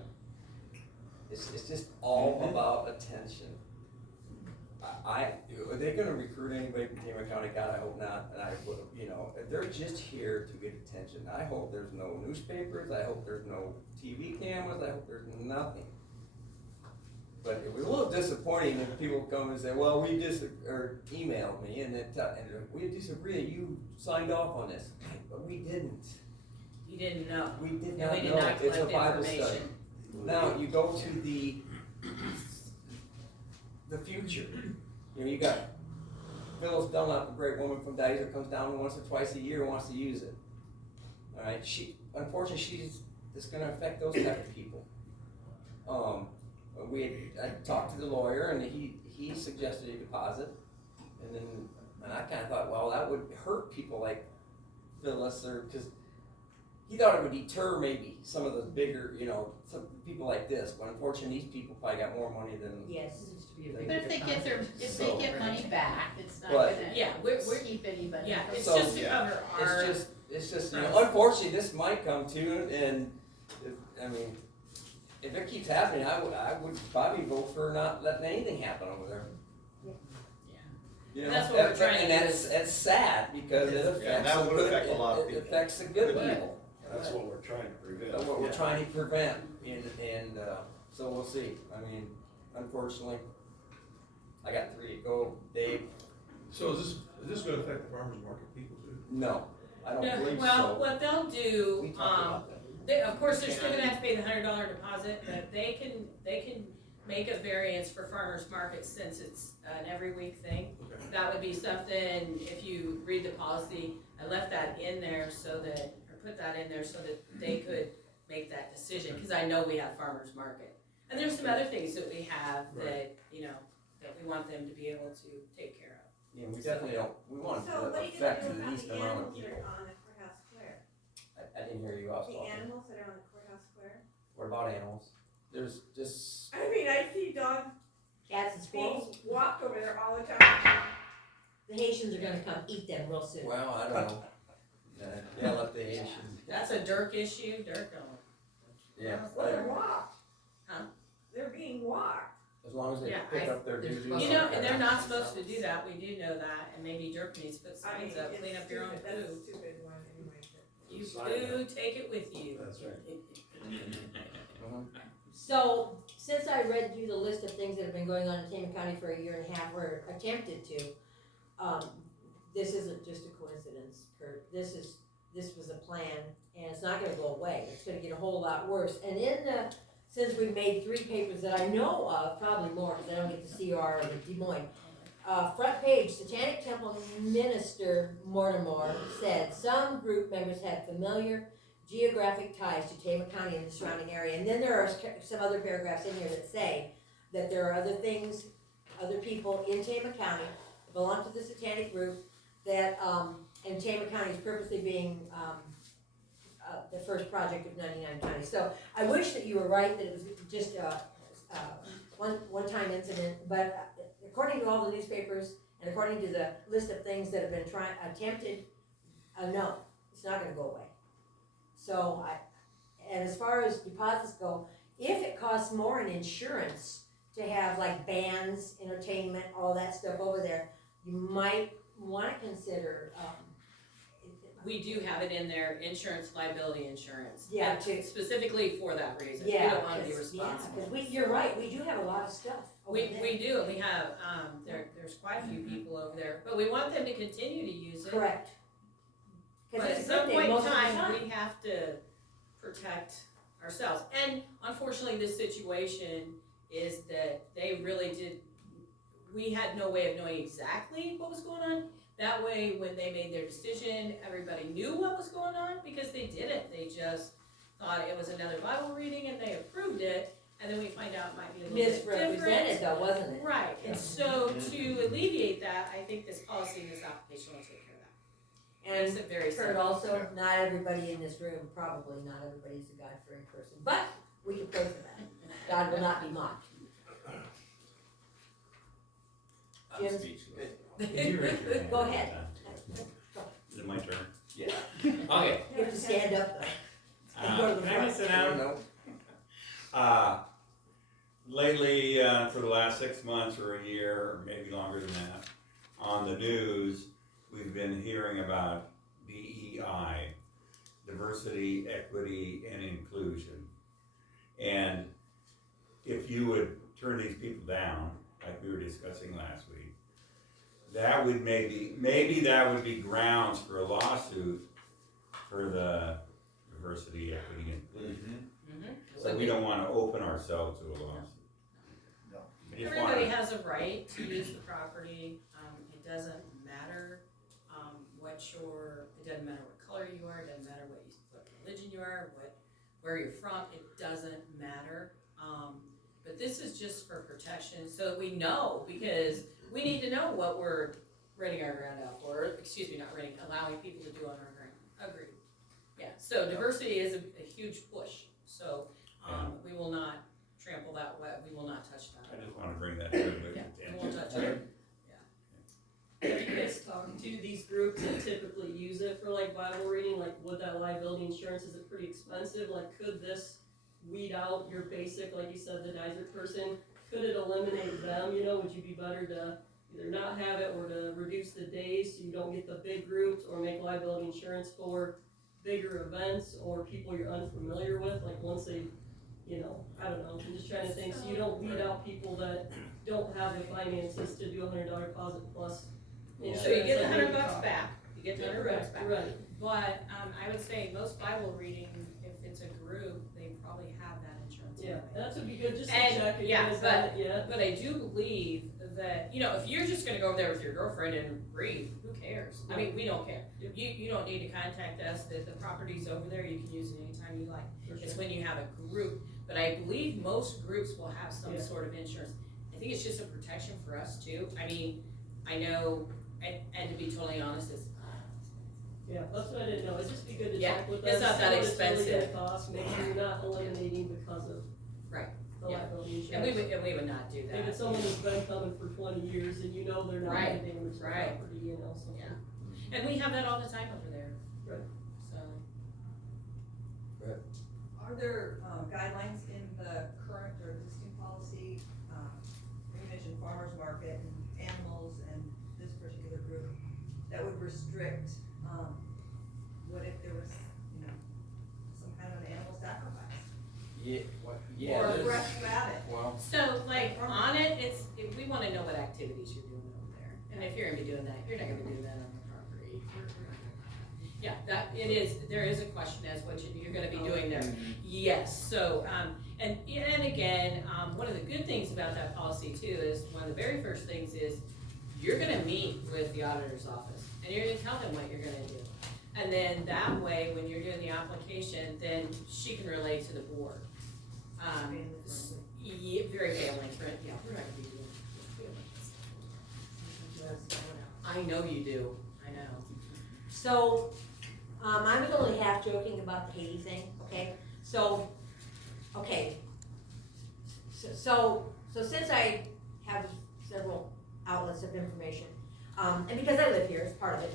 it's just all about attention. Are they gonna recruit anybody from Tama County? God, I hope not. And I would, you know, they're just here to get attention. I hope there's no newspapers. I hope there's no TV cameras. I hope there's nothing. But it was a little disappointing when people come and say, well, we or emailed me and we disagree, you signed off on this. But we didn't. You didn't know. We did No, not we did know. not It's a collect Bible study. information. Now, you go to the future. You know, you got Phyllis Dunlap, a great woman from Dyser, comes down once or twice a year and wants to use it. All right, unfortunately, it's gonna affect those type of people. I talked to the lawyer and he suggested a deposit, and I kind of thought, well, that would hurt people like Phyllis, because he thought it would deter maybe some of the bigger, you know, some people like this. But unfortunately, these people probably got more money than. Yes. But if they get So- money back, it's not But- gonna Yeah, we're keep anybody. yeah, from- it's So, just to cover our. It's just, you know, unfortunately, this might come to, and if it keeps happening, I would probably vote for not letting anything happen over there. Yeah. You know, That's what we're trying to and do. that's sad because it affects. Yeah, that would affect a lot of It people. affects the good Right. people. That's what we're trying to prevent. That's what we're trying to prevent, and so we'll see. I mean, unfortunately, I got 3 to go. Dave, So is this gonna affect the farmer's market people too? no, I don't No, believe well, so. what they'll do, We talked about that. of course, they're still gonna have to pay the $100 deposit, but they can make a variance for farmer's market since it's an every week thing. Okay. That would be something, if you read the policy, I left that in there put that in there so that they could make that decision, because I know we have farmer's market. And there's some other things that we have that, you know, that we want them to be able to take care of. Yeah, we definitely don't, we want to So what are you affect gonna the do about least the amount of animals that people. are on the courthouse square? I didn't hear you, I was The talking. animals that are on the courthouse square? What about animals? There's just, I mean, I see dogs Cats and being squirrels? walked over there all the time. The Haitians are gonna come eat them real soon. well, I don't know. Yeah, let the Asian, That's a Dirk issue, Dirk don't. yeah. Well, they're walked. Huh? They're being walked. As long as they Yeah, pick up their doo-doo. You know, and they're not supposed to do that, we do know that, and maybe Dirk needs to put I mean, signs up, it's clean up your own stupid. That's a poo. stupid one anyway. You poo, take it with you. That's right. So, since I read you the list of things that have been going on in Tama County for a year and a half, or attempted to, this isn't just a coincidence, Kurt. This was a plan, and it's not gonna go away. It's gonna get a whole lot worse. And since we've made 3 papers that I know of, probably more, because I don't get the CR or the Des Moines, front page, Satanic Temple Minister Mortimer said some group members had familiar geographic ties to Tama County and the surrounding area. And then there are some other paragraphs in here that say that there are other things, other people in Tama County that belong to the Satanic group that, and Tama County is purposely being the first project of 99 counties. So I wish that you were right, that it was just a one-time incident, but according to all the newspapers and according to the list of things that have been attempted, no, it's not gonna go away. So and as far as deposits go, if it costs more in insurance to have like bands, entertainment, all that stuff over there, you might wanna consider, We do have it in there, insurance, liability insurance. Yeah, And to- specifically for that reason. yeah. We don't wanna be 'cause- responsible. Yeah, cause you're right, we do have a lot of stuff over there. We do, and we have, there's quite a few people over there, but we want them to continue to use it. Correct. 'Cause But at it's a some good thing point in most of the time, we have to protect ourselves. And unfortunately, this situation is that they really did, we had no way of knowing exactly what was going on. That way, when they made their decision, everybody knew what was going on because they didn't. They just thought it was another Bible reading and they approved it, and then we find out it might be a little bit different. Misrepresented though, wasn't it? Right, and so to alleviate that, I think this policy and this application will take care of that. Makes And it very Kurt, simple. also, not everybody in this room, probably not everybody's a God-fearing person, but we can pray for that. God will not be mocked. I'm Jim? speechless. Can you raise your hand? Go ahead. Is it my turn? Yeah. Okay. You have to stand up though. And go to the Can I front. sit down? No. Lately, for the last 6 months or a year, or maybe longer than that, on the news, we've been hearing about DEI, diversity, equity, and inclusion. And if you would turn these people down, like we were discussing last week, that would maybe that would be grounds for a lawsuit for the diversity, equity, and inclusion. So we don't wanna open ourselves to a lawsuit. No. I just Everybody wanna- has a right to use the property, it doesn't matter, it doesn't matter what color you are, it doesn't matter what religion you are, where you're from, it doesn't matter. But this is just for protection, so that we know, because we need to know what we're renting our ground out for, allowing people to do on our ground, agreed. Yeah, so diversity is a huge push, so, we will not trample that way, we will not touch that. I just wanna bring that to everybody's Yeah, attention. we won't touch it. Have you guys talked to these groups that typically use it for like Bible reading, like with that liability insurance, is it pretty expensive? Like could this weed out your basic, like you said, the desert person? Could it eliminate them, you know, would you be better to either not have it or to reduce the days so you don't get the big groups, or make liability insurance for bigger events or people you're unfamiliar with, like once they, you know, I don't know, I'm just trying to think, so you don't weed out people that don't have the finances to do $100 deposit plus insurance. So you get the like we $100 talked. back, you get the $100 back. Right. But, I would say most Bible reading, if it's a group, they probably have that insurance. Yeah, anyway. that would be good, just to And, check if you yeah, guys have it yet. But I do believe that, you know, if you're just gonna go over there with your girlfriend and read, who cares? I mean, we don't care. You don't need to contact us, the property's over there, you can use it anytime you like. It's when you have a group, but I believe most groups will have some Yeah. sort of insurance. I think it's just a protection for us too. I mean, I know, and to be totally honest, it's, Yeah, that's what I didn't know, it'd just be good to Yeah, check with it's us, not see that what it's really expensive. gonna cost, make sure you're not eliminating because of Right, the yeah. liability and insurance. we would not do that. If it's someone who's been coming for 20 years and you know they're not Right, gonna damage the right. property, you know, so. Yeah. And we have that all the time over there. Right. So. Are there guidelines in the current or existing policy, you mentioned farmer's market and animals and this particular group, that would restrict, what if there was, you know, some kind of an animal sacrifice? Yeah, Or a there's- fresh rabbit? Well, So, like, on it, we wanna know what activities you're doing over there, and if you're gonna be doing that, you're not gonna be doing that on the property. Yeah, there is a question as what you're gonna be doing there. Yes, so, and again, one of the good things about that policy too is, one of the very first things is, you're gonna meet with the auditor's office, and you're gonna tell them what you're gonna do. And then that way, when you're doing the application, then she can relate to the board. Yeah, very family friendly, yeah, we're not gonna be doing I know you do, I know. So, I'm only half joking about the Haiti thing, okay? So, okay. So since I have several outlets of information, and because I live here, it's part of it,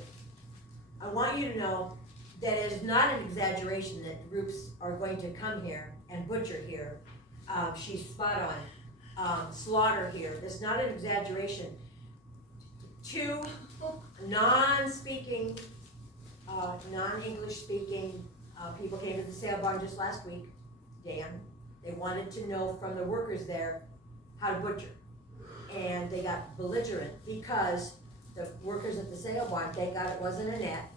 I want you to know that it is not an exaggeration that groups are going to come here and butcher here. She's spot on. Slaughter here, it's not an exaggeration. two non-speaking, non-English speaking, people came to the sale barn just last week, Dan. They wanted to know from the workers there how to butcher. And they got belligerent because the workers at the sale barn, thank God it wasn't Annette,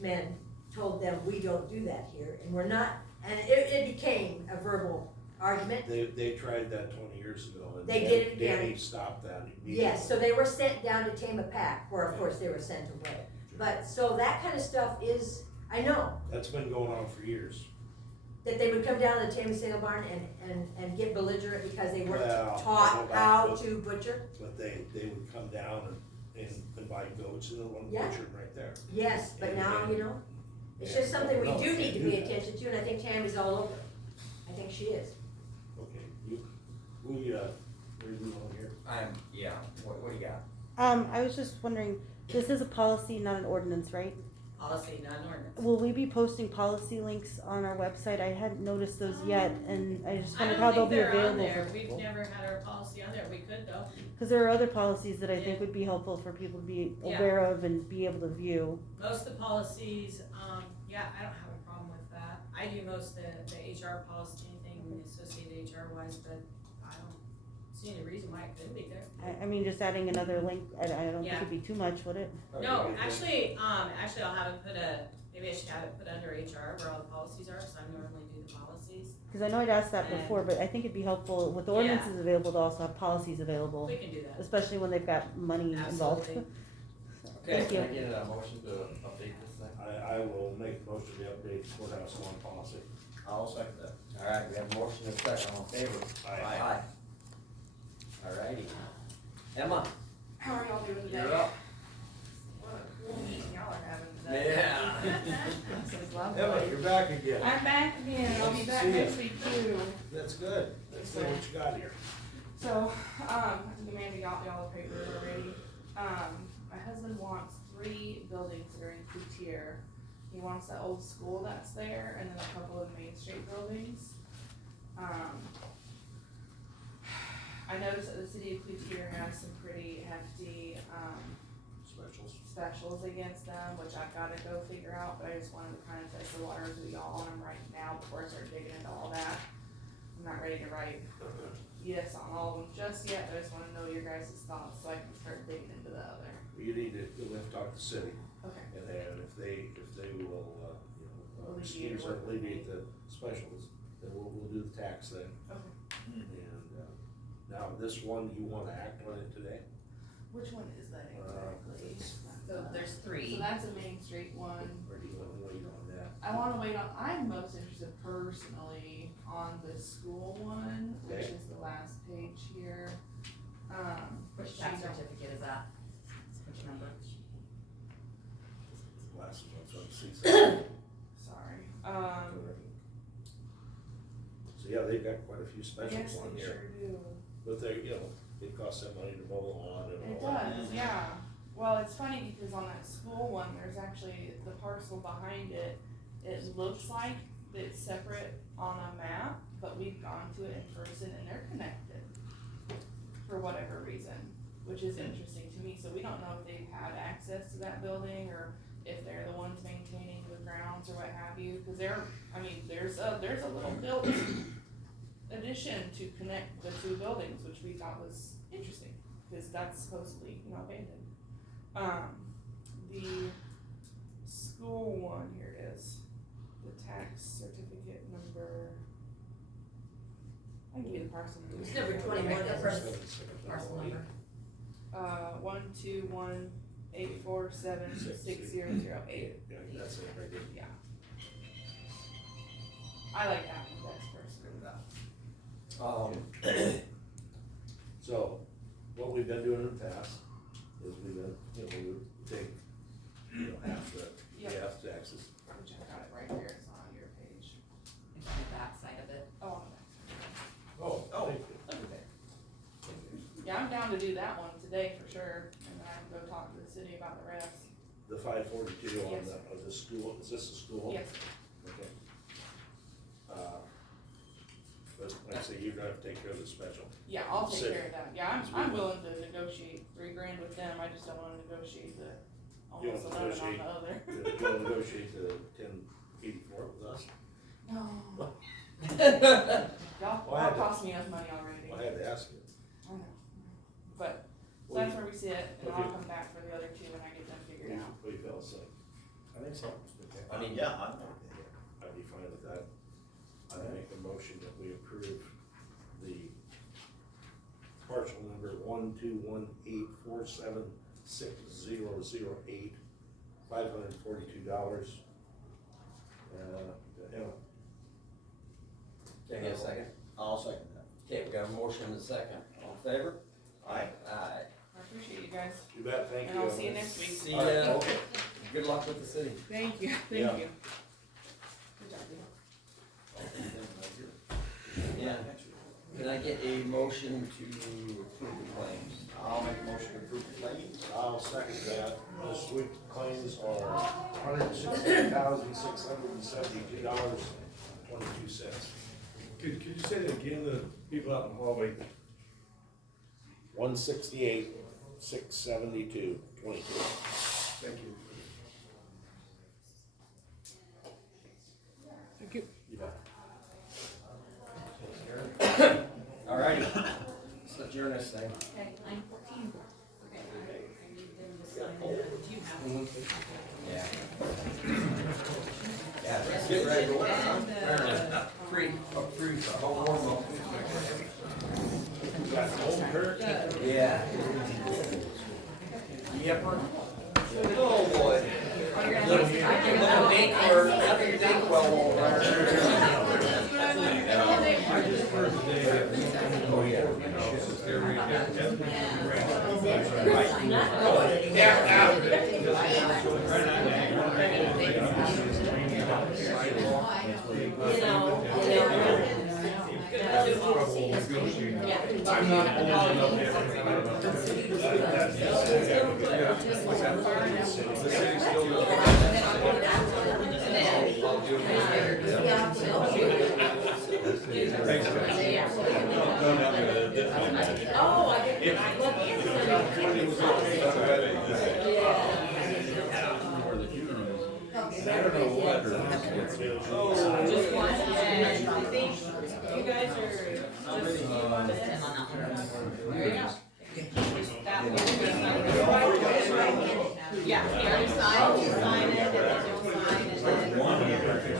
men told them, we don't do that here, and we're not, and it became a verbal argument. They tried that 20 years ago, and They did it again. Danny stopped that immediately. Yes, so they were sent down to Tama Pack, where of course they were sent away. But, so that kind of stuff is, I know, That's been going on for years. that they would come down to the Tama sale barn and get belligerent because they weren't Well, I don't taught know about how what- to butcher. But they would come down and buy goats and they'll Yeah. butcher them right there. Yes, but now, you know, it's just Yeah, something we no, do can't need to do pay that. attention to, and I think Tammy's all over it. I think she is. Okay, what do you want here? What do you got? I was just wondering, this is a policy, not an ordinance, right? Policy, not an ordinance. Will we be posting policy links on our website? I hadn't noticed those yet, and I just I wondered don't how they'll think be they're on available there. for We've people. never had our policy on there. We could though. Because there are other policies that I think would be helpful for people to be Yeah. aware of and be able to view. Most of the policies, yeah, I don't have a problem with that. I do most of the HR policy, anything associated HR wise, but I don't see any reason why it couldn't be there. I mean, just adding another link, I don't think Yeah. it'd be too much, would it? No, actually, I'll have it maybe I should have it put under HR where all the policies are, cause I normally do the policies. Because I know I'd asked that And- before, but I think it'd be helpful with the Yeah. ordinances available to also have policies available, We can do that. especially when they've got money involved. Absolutely. Okay, Thank can I you. get a motion to update this thing? I will make a motion to update the courthouse lawn policy. I'll second that. Alright, we have a motion and a second, all in favor? Aye. Alrighty. Emma, How are y'all doing today? you're up. What a cool meeting y'all are having today. Yeah. This is lovely. Emma, you're back again. I'm back again, I'll be Nice to back see ya. next week too. That's good. Let's see what you got here. So, I think Amanda got y'all the papers already. My husband wants 3 buildings that are in Cloutier. He wants the old school that's there and then a couple of Main Street buildings. I noticed that the city of Cloutier has some pretty hefty, specials against them, which I've gotta go figure out, but I just wanted to kind of test the waters with y'all on them right now before I start digging into all that. I'm not ready to write yes on all of them just yet, but I just wanna know your guys' thoughts so I can start digging into the other. You need to, you'll have to talk to the city. Okay. And then if they will, excuse or alleviate the specials, then we'll do the tax thing. Okay. And, now this one, you wanna act on it today? Which one is that exactly? So there's 3. So that's a Main Street one. Or do you wanna wait on that? I wanna wait on, I'm most interested personally on the school one, which Okay. is the last page here. Which tax certificate is that? Which number? Last one, so it's C7. Sorry, So yeah, they've got quite a few specials yes, on they here, sure do. but they're, it costs them money to mow the lawn and It all that. does, yeah. Well, it's funny because on that school one, there's actually the parcel behind it. It looks like it's separate on a map, but we've gone to it in person and they're connected for whatever reason, which is interesting to me. So we don't know if they've had access to that building or if they're the ones maintaining the grounds or what have you. Cause there's a little built addition to connect the 2 buildings, which we thought was interesting, cause that's supposedly, abandoned. The school one, here it is, the tax certificate number. I can give you the parcel number. It's number 21, that's right. Parcel number. 12184760008. Yeah, that's it right there. Yeah. I like that one best personally. So, what we've been doing in the past is we've been, we would take, half taxes. Which I got it right here, it's not on your page. It's on the back side of it. Oh, on the back. Oh, thank you. Look at there. Yeah, I'm down to do that one today for sure, and then I can go talk to the city about the rest. The 542 on Yes. the school, is this the school? Yes. Okay. But like I say, you're gonna have to take care of the special. Yeah, I'll take City. care of that. Yeah, I'm willing to negotiate $3,000 with them, I just don't wanna negotiate the You almost don't 11 on negotiate. the other. You wanna negotiate the 1084 with us? No. Y'all Well, I had to- cost me enough money already. I had to ask you. I know. But, so that's where we sit, and I'll come back for the other two when I get them figured out. What do you feel, so? I think so. I mean, yeah, I'd be fine with that. I'd make a motion that we approve the partial number 12184760008, $542. To Emma. Can I get a second? I'll second that. Okay, we got a motion and a second. All in favor? Aye. Aye. I appreciate you guys. You bet, thank you. And I'll see you next week. See All right, ya. okay. Good luck with the city. Thank you, Yeah. thank you. Good job, dude. Yeah. Can I get a motion to approve the claims? I'll make a motion to approve the claims. I'll second that. This week claims are $116,672.22. Could you say that again, the people out in the hallway? 168,672.22. Thank you. Thank you. You bet. All righty. Let's adjourn this thing. Okay, line 14. Okay. I need them to sign it. Do you have it? Yeah. Yeah, let's get ready to work. Approve the whole warm Got the old Kurt? Yeah. Yepper. Oh, boy. Look, I can look a big word, nothing big well over. Oh, yeah. I'm not old enough yet. Just one, and I think you guys are just, you want it? There you go. That one, yeah, he already signed, you sign it, and then you'll sign, and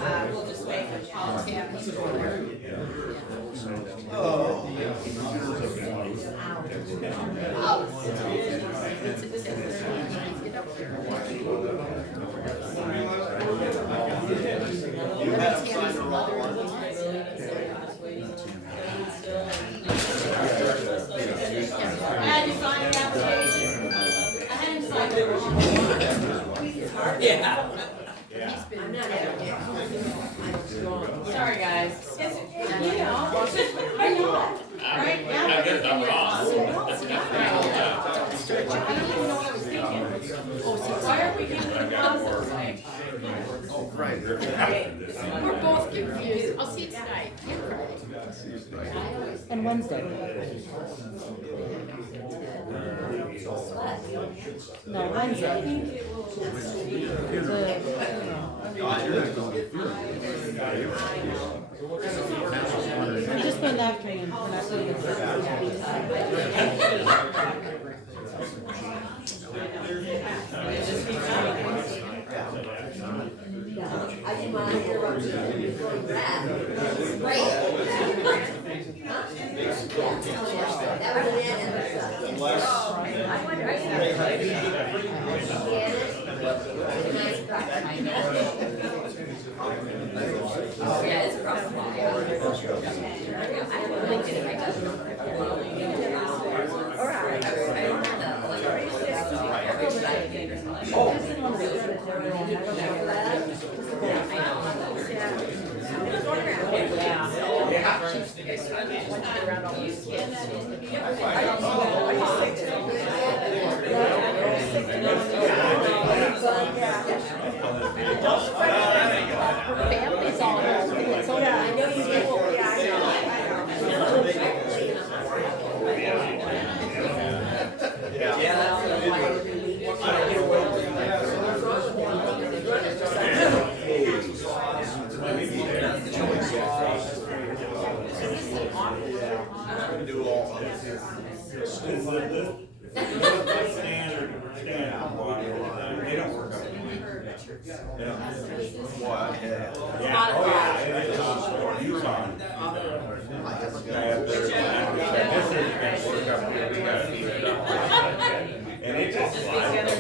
then, we'll just wait for Paul to have his order. You had them sign the wrong one. I had to sign the application. I had him sign the wrong one. Yeah. I'm not advocating. I'm strong. Sorry, guys. It's, you know, it's just, I know, right? Now we're thinking you're awesome. No, it's not. I don't even know what I was thinking. Oh, so why are we giving them positive? Oh, right. We're both confused. I'll see you tonight. And Wednesday. No, Wednesday. We're just going to afternoon. We're not going to I didn't want to interrupt you before you left. Great. That was an end of the stuff. I wonder, I said, nice crack. Yeah, it's across the hall. All right. Family's all over. Yeah, I know you did. Yeah, I know. standard water, they don't work up. They don't. What? Yeah, oh yeah, it is use on. This is gonna work up here, we gotta keep it up. And it just slides.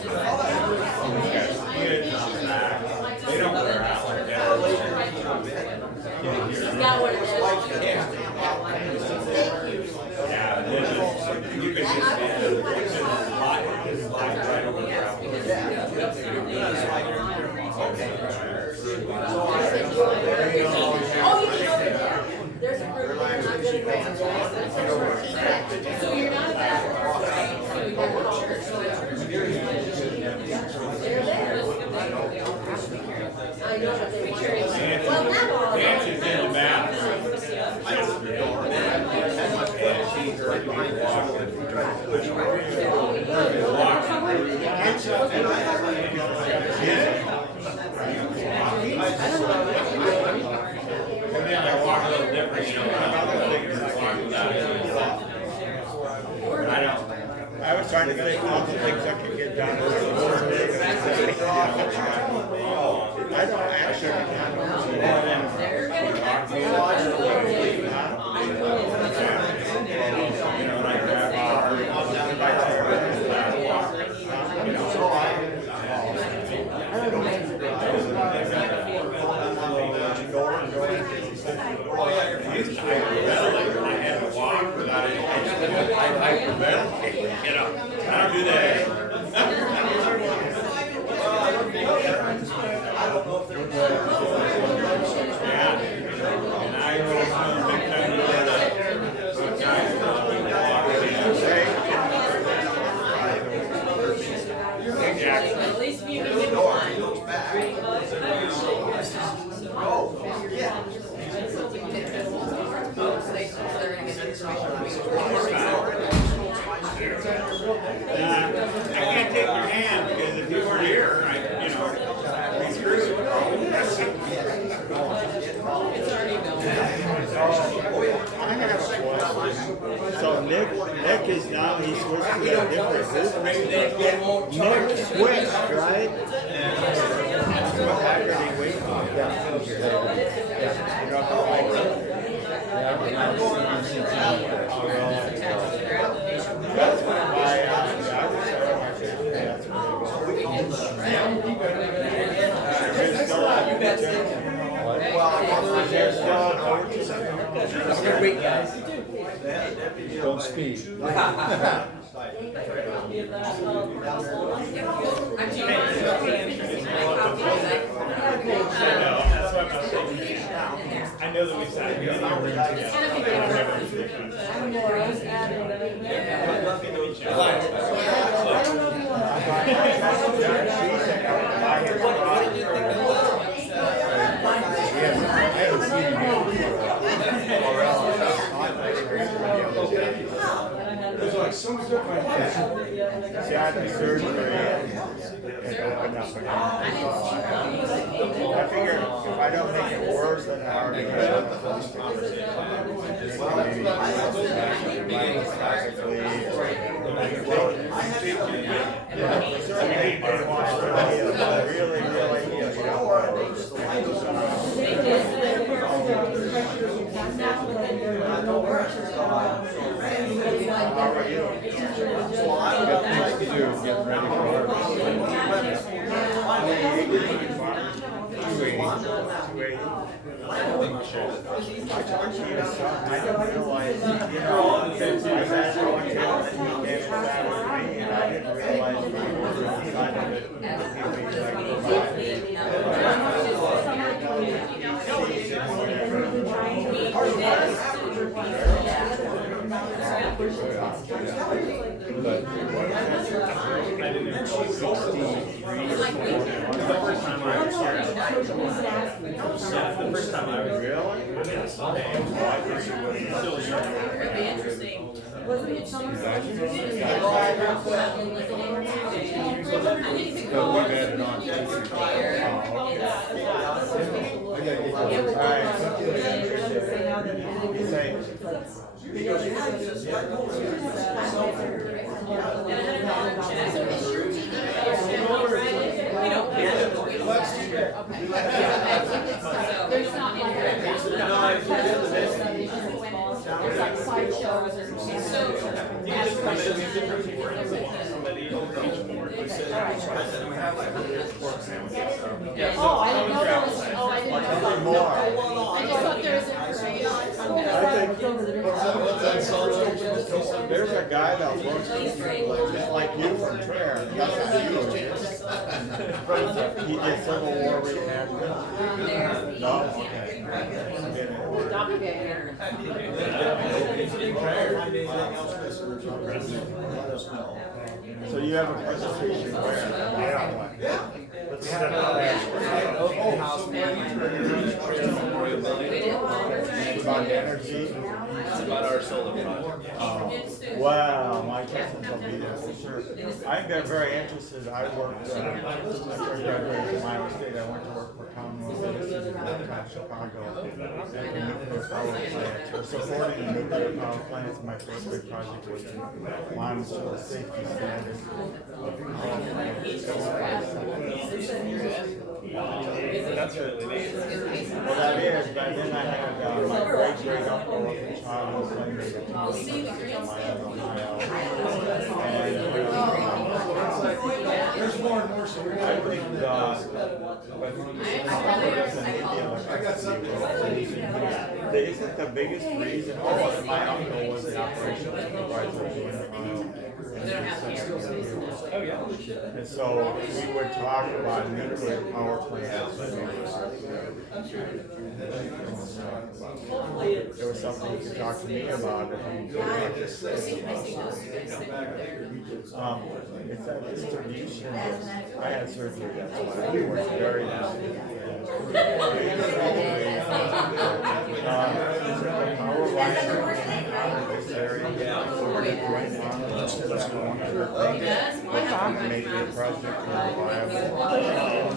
They don't wear out like that. Yeah, this is, you can just stand it, it's slide right over the ground. There's a group that I'm not gonna go on. So you're not a bad person, right? So you're a church, so it's They're there. I know that they want to. Well, not all of them. Nancy's in the bath. I walk a little different, you know, I was trying to think all the things I could get done. I don't actually I had to walk without it. I don't do that. Yeah, and I roll some big time to At least if you can get one. I can't take your hand because if you weren't here, I, be screwed. It's already built. So Nick is now, he's switched to a different group. Nick switched, right? That's what Good week, guys. Don't speed. I know that we signed together. There's like so much different. See, I had the surgery and opened up again. I figure if I don't make it worse, then I already have Wasn't it summer? Say, And $100 check. So is your TV we don't have it, but we don't have it. So we don't not like indirect that. There's like sideshows and. Oh, I didn't know there was, I didn't know. I just thought there was information. there's a guy that works just like you from Prayer. That's what he is. He did Civil War reenactment. No, okay. So you have a presentation where? Yeah. Let's set up About energy? It's about our solar project. Wow, my questions will be there for sure. I got very interested, I worked, after I graduated from Iowa State, I went to work for Commonwealth Edison in downtown Chicago at the nuclear power plant. We're supporting the nuclear power plants. My first big project was to monitor the safety standards of power plants. That's really neat. Well, that is, but then I had my great uncle up in Chicago playing the guitar in Ohio. There's more and more, so we're. I think, isn't the biggest reason, and my uncle was the operational supervisor in Oh, yeah. And so we would talk about nuclear power plants. There was something you could talk to me about. It's that distribution. I had surgery, that's why I was very power lines out of this area. Maybe a project more viable.